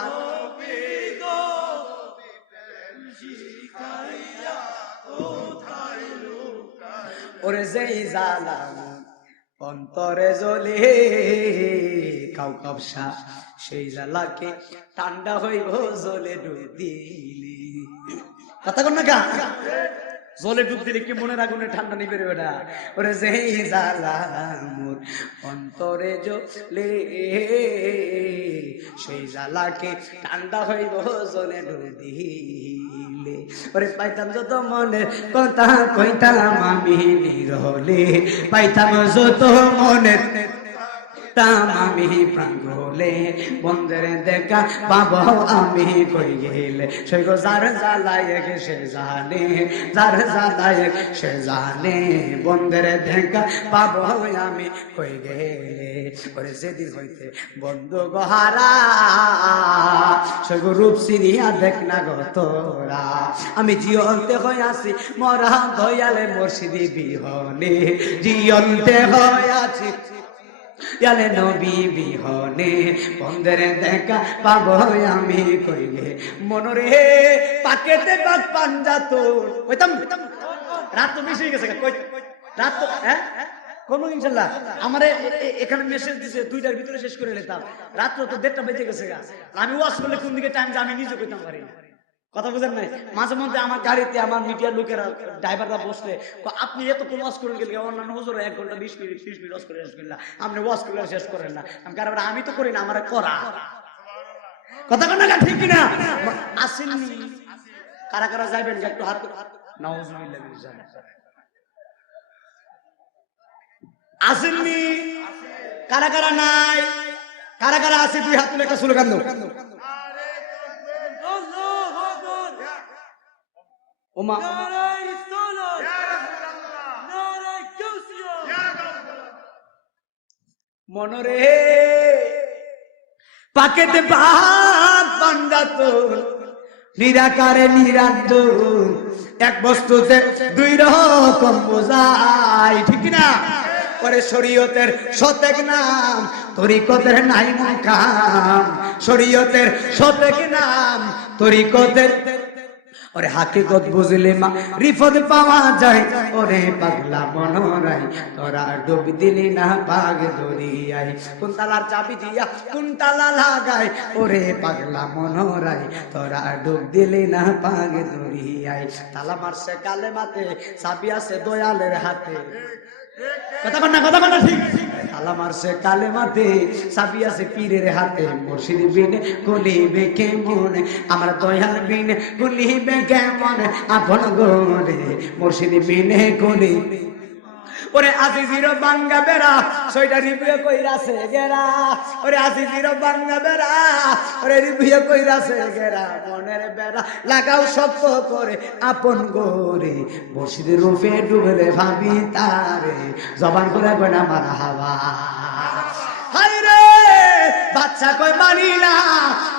নবী গো প্রেম শিখায়া কোথায় লুকাই, ওরে যেই জালাম অন্তরে জ্বলে কাউ কবসা, সেই জ্বালাকে ঠান্ডা হইব জলে ডুব দিলি। কথা কন না গা, জলে ডুব দিলে কি মনের আগুনে ঠান্ডা নিবে রে বেটা, ওরে যেই জ্বালা মোর অন্তরে জ্বলে সেই জ্বালাকে ঠান্ডা হইব জলে ডুব দিলে, ওরে পাইতাম যত মনে কথা কইতাম আমি নিরহলে, পাইতাম যত মনে তাম আমি প্রাঙ্গলে, বন্ধের দেখা পাবো আমি কই গেলে, সে গো যার জ্বালায় সে জানে, যার জ্বালায় সে জানে, বন্ধের দেখা পাবো আমি কই গেলে, ওরে যেদিন হইতে বন্ধু গহারা সে গো রূপ সিনিয়া দেখ না গো তোরা, আমি জিয়ন্তে হয়ে আছি মরা দয়ালে মুর্শিদি বিহনে, জিয়ন্তে হয়ে আছি ইয়ালে নবী বিহনে, বন্ধের দেখা পাবো আমি কইলে, মনরে পাকেতে পাক পাঞ্জা তোর কইতাম, রাত তো বেশি হয়ে গেছে, রাত তো হ্যাঁ কোন ইনশাল্লাহ আমারে এখানে মেসেজ দিছে 2টার ভিতরে শেষ করে নিতাম, রাত্র তো 1:30 বেজে গেছে, আমি ওয়াজ করলে কোন দিকে টাইম আমি নিজে কইতাম পারি না, কথা বুঝেন নাই। মাঝে মধ্যে আমার গাড়িতে আমার মিডিয়ার লোকেরা ড্রাইভাররা বসলে আপনি এত ওয়াজ করেন গেলে, অন্যান্য হুজুর 1 ঘন্টা 20 মিনিট 30 মিনিট ওয়াজ করে শেষ করলাম, আপনি ওয়াজ করলে শেষ করেন না, আমি তো করি না, আমার করা, কথা কন না ঠিক কিনা, আসেননি কারা কারা যাইবেন একটু হাত নাউজুবিল্লাহ আসেননি, কারা কারা নাই, কারা কারা আছে 2 হাত তুলে একটা স্লোগান দাও, ওমা মনরে পাকেতে পাক বান্দা তোর নিরাকারে নিরাদ্দ, এক বস্তুতে 2 রকম বোঝায়, ঠিক না, পরে শরীয়তের শতেক নাম তরিকতের নাই মুকাম, শরীয়তের শতেক নাম তরিকতের, ওরে হাকিকত বুঝলে মা রিফত পাওয়া যায়, ওরে পাগলা মনোরাই তোরা ডুব দিলি না পাগ দরিয়ায়, কোন তালার চাবি দিয়া কোন তালা লাগায়, ওরে পাগলা মনোরাই তোরা ডুব দিলি না পাগ দরিয়ায়, তালা মারছে কালে মাতে চাবি আছে দয়ালের হাতে, কথা কন না ঠিক, তালা মারছে কালে মাতে চাবি আছে পীরের হাতে, মুর্শিদ বিনে গলিবে কেমন আমার দয়াল বিনে গলিবে কেমন আপন গোরে, মুর্শিদ বিনে গলি, ওরে আজিজিরো বাঙ্গা বেড়া সইটা রিভিউ কইরাছে গেরা, ওরে আজিজিরো বাঙ্গা বেড়া ওরে রিভিউ কইরাছে গেরা, মনের বেড়া লাগাও সত্য করে আপন গোরে, মুর্শিদের রূপে ডুবলে ভাবি তারে, জবান করে গোনা মারা হাওয়া, হায়রে বাচ্চা কই মানি না,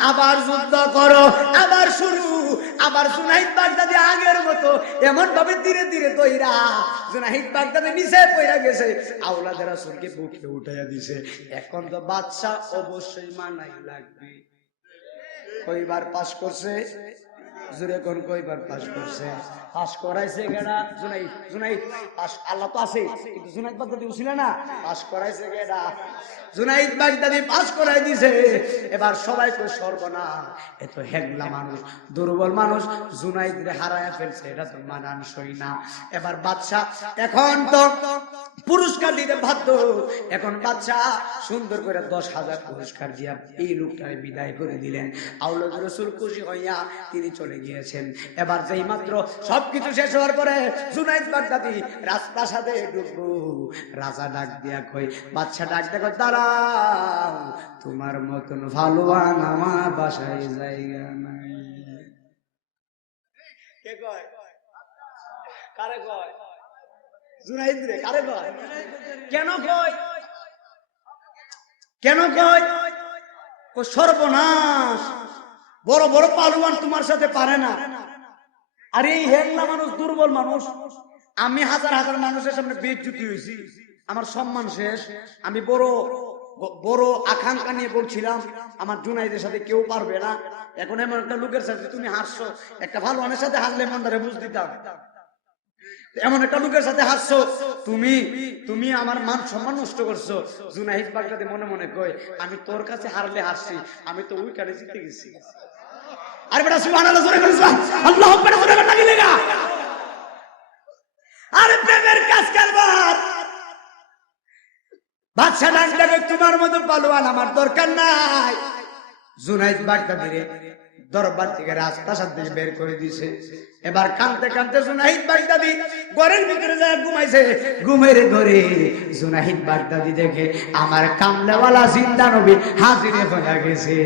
আবার যুদ্ধ করো, আবার শুরু, আবার জুনাইদ বাগদাদি আগের মতো এমন ভাবে ধীরে ধীরে তৈরা, জুনাইদ বাগদাদি নিচে পড়া গেছে, আওলাদের রাসূলকে বুকে উঠাইয়া দিছে, এখন তো বাদশা অবশ্যই মানাই লাগবে, কয়বার পাস করছে, জোরে কোন কয়বার পাস করছে? পাস করাইছে কেডা? জুনাইদ। জুনাইদ পাস, আল্লাহ তো আছে, কিন্তু জুনাইদ বাগদাদি ছিল না, পাস করাইছে কেডা? জুনাইদ বাগদাদি পাস করাই দিছে। এবার সবাই কই সর্বনাশ, এত হেগলা মানুষ, দুর্বল মানুষ জুনাইদ রে হারায়া ফেলছে, এটা তো মানানসই না। এবার বাদশা এখন তো পুরস্কার দিতে বাধ্য। এখন বাদশা সুন্দর করে 10,000 পুরস্কার দিয়া এই লোকটাকে বিদায় করে দিলেন। আওলাদ রাসূল খুশি হইয়া তিনি চলে গিয়েছেন। এবার যেই মাত্র সবকিছু শেষ হওয়ার পরে জুনাইদ বাগদাদি রাজপ্রাসাদে ঢুকবো, রাজা ডাক দিয়া কই, বাদশা ডাক দেখো, দাঁড়াও, তোমার মতন ভালোয়ান আমার বাসায় জায়গা নাই। কে কয়? কারে কয়? জুনাইদ রে। কারে কয়? কেন কয়? কেন কয়? ও সর্বনাশ, বড় বড় পালুয়ান তোমার সাথে পারে না। আর এই হেংলা মানুষ, দুর্বল মানুষ। আমি হাজার হাজার মানুষের সামনে বেইজ্জতি হয়েছি, আমার সম্মান শেষ। আমি বড় বড় আকাঙ্ক্ষা নিয়ে বলছিলাম আমার জুনাইদের সাথে কেউ পারবে না। এখন এমন একটা লোকের সাথে তুমি হাসছো, একটা ভালো মানুষের সাথে হাসলে মনটারে বুঝ দিতাম। এমন একটা লোকের সাথে হাসছো তুমি, তুমি আমার মান সম্মান নষ্ট করছো। জুনাইদ বাগদাদি মনে মনে কয়, আমি তোর কাছে হারলে হাসছি, আমি তো ওই কারে জিতে গেছি। আরে বেটা সুবহানাল্লাহ, জোরে করে সুবহান আল্লাহু আকবার, জোরে করে লাগিলেগা। আরে প্রেমের কাজ কারবার। বাদশা ডাক দেবে, তোমার মতো পালোয়ান আমার দরকার নাই। জুনাইদ বাগদাদি রে দরবার থেকে রাজপ্রাসাদ থেকে বের করে দিছে। এবার কাঁদতে কাঁদতে জুনাইদ বাগদাদি ঘরের ভিতরে যায় ঘুমাইছে। ঘুমের ঘরে জুনাইদ বাগদাদি দেখে আমার কামলেওয়ালা জিন্দা নবী হাজির হয়ে গেছে।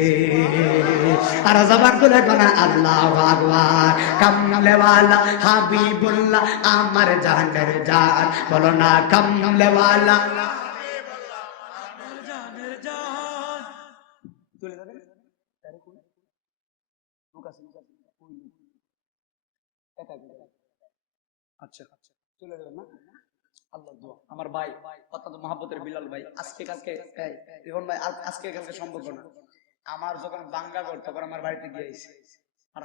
আর জবান খুলে কোনা আল্লাহু আকবার। কামলেওয়ালা হাবিবুল্লাহ আমার জানের জান, বলো না কামলেওয়ালা জানের জান। তুলে দেবেন আচ্ছা চলে যাবেন না? আল্লাহ দোয়া। আমার ভাই অত্যন্ত মহব্বতের বিলাল ভাই, আজকে কালকে রিহন ভাই আজকে কালকে সম্ভব না। আমার যখন বাঙ্গা ঘর তখন আমার বাড়িতে গিয়েছি। আর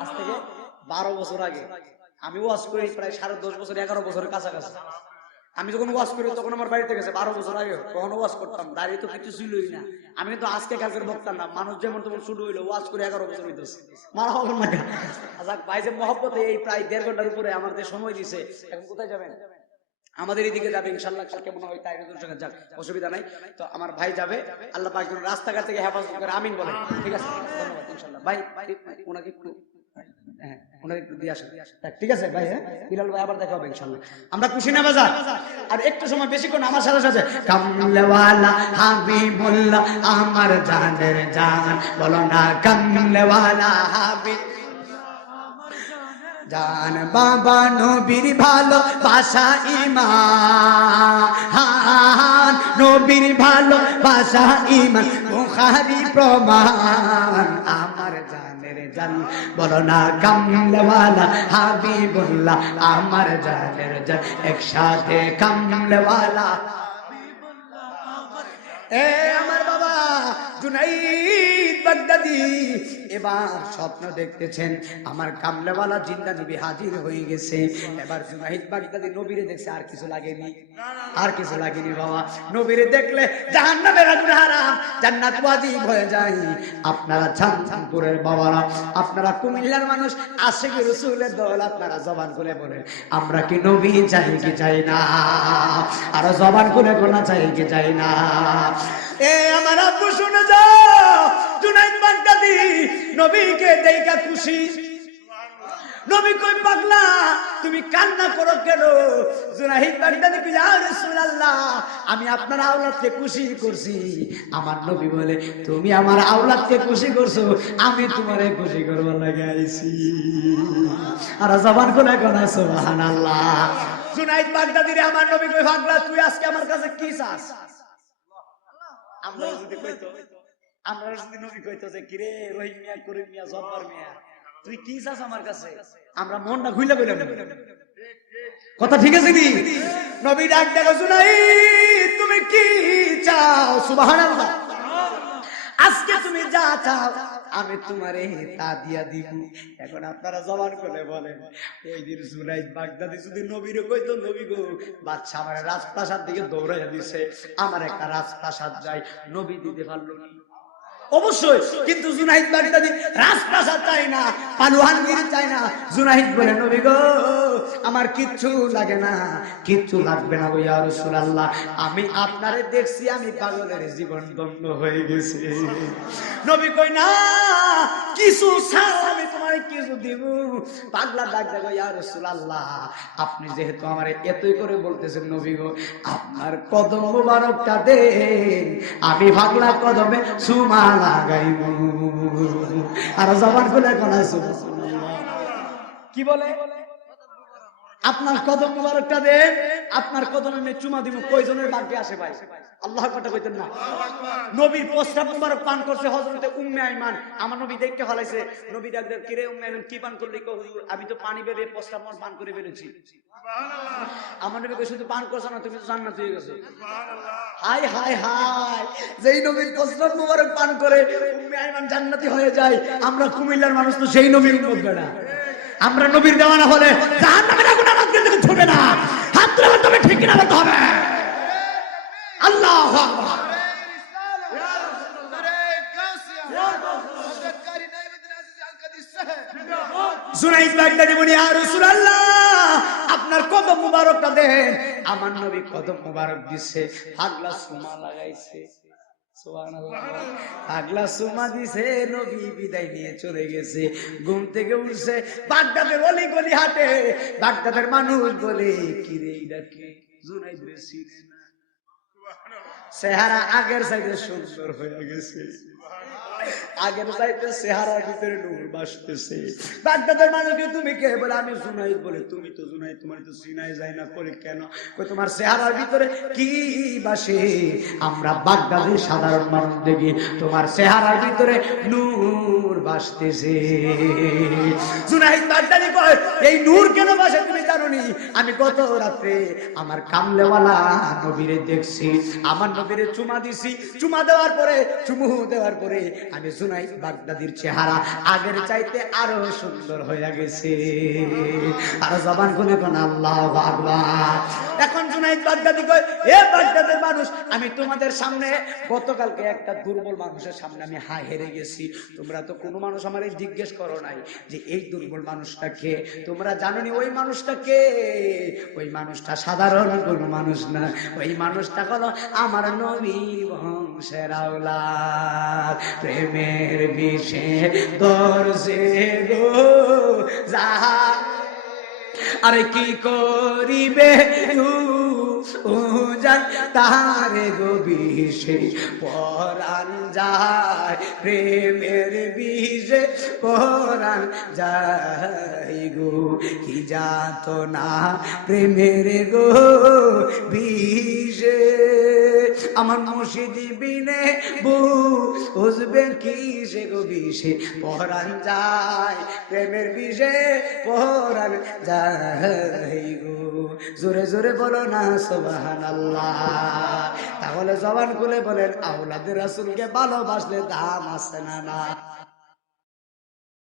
আজ থেকে 12 বছর আগে আমি ওয়াজ করি, প্রায় 10.5 বছর 11 বছরের কাছাকাছি। আমি যখন ওয়াজ করি তখন আমার বাড়িতে গেছে 12 বছর আগে। কখনো ওয়াজ করতাম, দাঁড়িয়ে তো কিছু ছিলই না। আমি কিন্তু আজকে কালকের বক্তা না, মানুষ যেমন তেমন শুরু হইলো, ওয়াজ করে 11 বছর হইতেছে। মারা হবে না। আচ্ছা ভাই যে মহব্বতে এই প্রায় 1.5 ঘন্টার উপরে আমাদের সময় দিছে, এখন কোথায় যাবেন? আমাদের এদিকে যাবে ইনশাআল্লাহ, কেমন হয় তাই সঙ্গে যাক, অসুবিধা নাই। তো আমার ভাই যাবে, আল্লাহ পাক যেন রাস্তাঘাট থেকে হেফাজত করে, আমিন বলেন। ঠিক আছে, ধন্যবাদ। ইনশাআল্লাহ ভাই ওনাকে একটু ঠিক আছে ভাই। হ্যাঁ বিলাল ভাই, আবার দেখা হবে ইনশাআল্লাহ। আমরা খুশি না বাজার? আর একটু সময় বেশি করে আমার সাথে সাথে কামলেওয়ালা হাবিবুল্লাহ আমার জানের জান, বলো না কামলেওয়ালা হাবিব জান। বাবা নবীর ভালোবাসা ঈমান, নবীর ভালোবাসা ঈমান, বুখারী প্রমাণ আমার জানের জান, বলো না কামলেওয়ালা হাবিবুল্লাহ আমার জানের জান। একসাথে কামলেওয়ালা এ আমার বাবা জুনাইদ বাগদাদি এবার স্বপ্ন দেখতেছেন, আমার কামলেওয়ালা জিন্দা নবী হাজির হয়ে গেছে। এবার জুনাইদ বাগদাদি নবীরে দেখছে, আর কিছু লাগেনি, আর কিছু লাগেনি বাবা। নবীরে দেখলে জাহান্নামের আগুন হারাম, জান্নাত ওয়াজিব হয়ে যায়। আপনারা চাঁদপুরের বাবারা, আপনারা কুমিল্লার মানুষ, আশিক রাসূলের দল, আপনারা জবান খুলে বলেন, আমরা কি নবী চাই কি চাই না? আর জবান খুলে কোনা চাই কি চাই না? এ আমার আব্বু শুনে যাও, জুনাইদ বাগদাদি নবীকে দেখা খুশি। নবী কই পাগলা তুমি কান্না করো কেন? জুনাইদ বাগদাদি কই, ইয়া রাসূলুল্লাহ আমি আপনার আওলাদকে খুশি করছি। আমার নবী বলে, তুমি আমার আওলাদকে খুশি করছো, আমি তোমারে খুশি করবার লাগি আইছি। আর জবান খুলে কোনা সুবহানাল্লাহ। জুনাইদ বাগদাদি রে আমার নবী কই, পাগলা তুই আজকে আমার কাছে কি চাস? আমরা যদি কইতো, আমরা যদি নবী কইতো যে কিরে রহিম মিয়া, করিম মিয়া, জব্বার মিয়া, তুই কি চাস আমার কাছে, আমরা মনটা খুইলা কইলাম কথা, ঠিক আছে নি? নবী ডাক দেখো, জুনাইদ তুমি কি চাও? সুবহানাল্লাহ। আজকে তুমি যা চাও আমি তোমারে তা দিয়া দিব। এখন আপনারা জবান করে বলেন, ওই দিন জুনাইদ বাগদাদি যদি নবীরে কইতো, নবী গো বাদশা আমার রাজপ্রাসাদ দিকে দৌড়াইয়া দিছে, আমার একটা রাজপ্রাসাদ যাই, নবী দিতে পারলো না? অবশ্যই। কিন্তু জুনাইদ বাগদাদি রাজপ্রাসাদ চাই না, পালোয়ানগিরি চাই না। জুনাইদ বলে, নবী গো আমার কিচ্ছু লাগে না, কিচ্ছু লাগবে না গো ইয়া রাসূলুল্লাহ, আমি আপনারে দেখছি, আমি পাগলের জীবন ধন্য হয়ে গেছে। নবী কই, না কিছু ছাড়, আমি তোমারে কিছু দিব। পাগলা ডাক দেয়, ইয়া রাসূলুল্লাহ আপনি যেহেতু আমারে এতই করে বলতেছেন, নবী গো আপনার কদম মোবারকটা দেন, আমি পাগলা কদমে সুমা লাগাইব। আর জবান খুলে কোনা সুবহানাল্লাহ। কি বলে? আপনার কদম মোবারকটা দেন, আপনার কদমে আমি চুমা দিব। কয়জনের ভাগ্যে আসে ভাই? আল্লাহর কথা কইতেন না? নবীর প্রস্তাব মোবারক পান করছে হযরতে উম্মে আইমান। আমার নবী দেখতে ফলাইছে, নবী ডাক দেয়, কি রে উম্মে আইমান কি পান করলি? কও হুজুর আমি তো পানি বেবে প্রস্তাব পান করে বেরিয়েছি। সুবহানাল্লাহ। আমার নবী কই, শুধু পান করছ না, তুমি তো জান্নাত হয়ে গেছো। সুবহানাল্লাহ। হায় হায় হায়, যেই নবীর প্রস্তাব মোবারক পান করে উম্মে আইমান জান্নাতি হয়ে যায়, আমরা কুমিল্লার মানুষ তো সেই নবীর উম্মত বেটা। আমরা নবীর দেওয়ানা হলে জাহান্নামের আগুন আমাদের দিকে ছুটবে না। হাত তুলে তবে ঠিক কিনা বলতে হবে। আল্লাহু আকবার। জুনাইদ বাগদাদি বলে, ইয়া রাসূলুল্লাহ আপনার কদম মুবারকটা দেন। আমার নবী কদম মুবারক দিছে, পাগলা সুমা লাগাইছে। সুবহানাল্লাহ। পাগলা সুমা দিছে, নবী বিদায় নিয়ে চলে গেছে। ঘুম থেকে উঠছে, বাগদাদের অলি গলি হাঁটে, বাগদাদের মানুষ বলে, কি রে এটা কে? জুনাইদ রে চিনে না। চেহারা আগের চাইতে সুন্দর হয়ে গেছে, আগের চাইতে চেহারার ভিতরে নূর ভাসতেছে। বাগদাদের মানুষকে, তুমি কে? বলে আমি জুনাইদ। বলে তুমি তো জুনাইদ, তোমার তো চিনাই যায় না। বলে কেন? তোমার চেহারার ভিতরে কি ভাসে? আমরা বাগদাদের সাধারণ মানুষ দেখি, তোমার চেহারার ভিতরে নূর ভাসতেছে। জুনাইদ বাগদাদি কয়, এই নূর কেন ভাসে তুমি জানো নি? আমি গত রাতে আমার কামলেওয়ালা নবীরে দেখছি, আমার নবীরে চুমা দিছি, চুমা দেওয়ার পরে, চুমু দেওয়ার পরে আমি জুনাইদ বাগদাদির চেহারা আগের চাইতে আরো সুন্দর হয়ে গেছে। আর জবান খুলে কোন আল্লাহু আকবার। এখন জুনাইদ বাগদাদি কয়, এ বাগদাদের মানুষ, আমি তোমাদের সামনে গতকালকে একটা দুর্বল মানুষের সামনে আমি হেরে গেছি। তোমরা তো কোনো মানুষ আমারে জিজ্ঞেস করো নাই যে এই দুর্বল মানুষটা কে। তোমরা জানোনি ওই মানুষটা কে? ওই মানুষটা সাধারণ কোনো মানুষ না, ওই মানুষটা হলো আমার নবী বংশের আওলাদ। প্রেমের বিষে দরজে গো যাহা, আরে কি করিবে তারে গো বিষে পরাণ যায়, প্রেমের বিষে পরাণ যায় গো, কি যাত না প্রেমের গো বিষে। আমার মুর্শিদি বিনে বুঝবে কি সে গো বিষে পরাণ যায়, প্রেমের বিষে পরাণ যায় গো। জোরে জোরে বলো না সুবহানাল্লাহ। তাহলে জবান খুলে বলেন, আওলাদের রাসূলকে ভালোবাসলে দাম আছে না? না।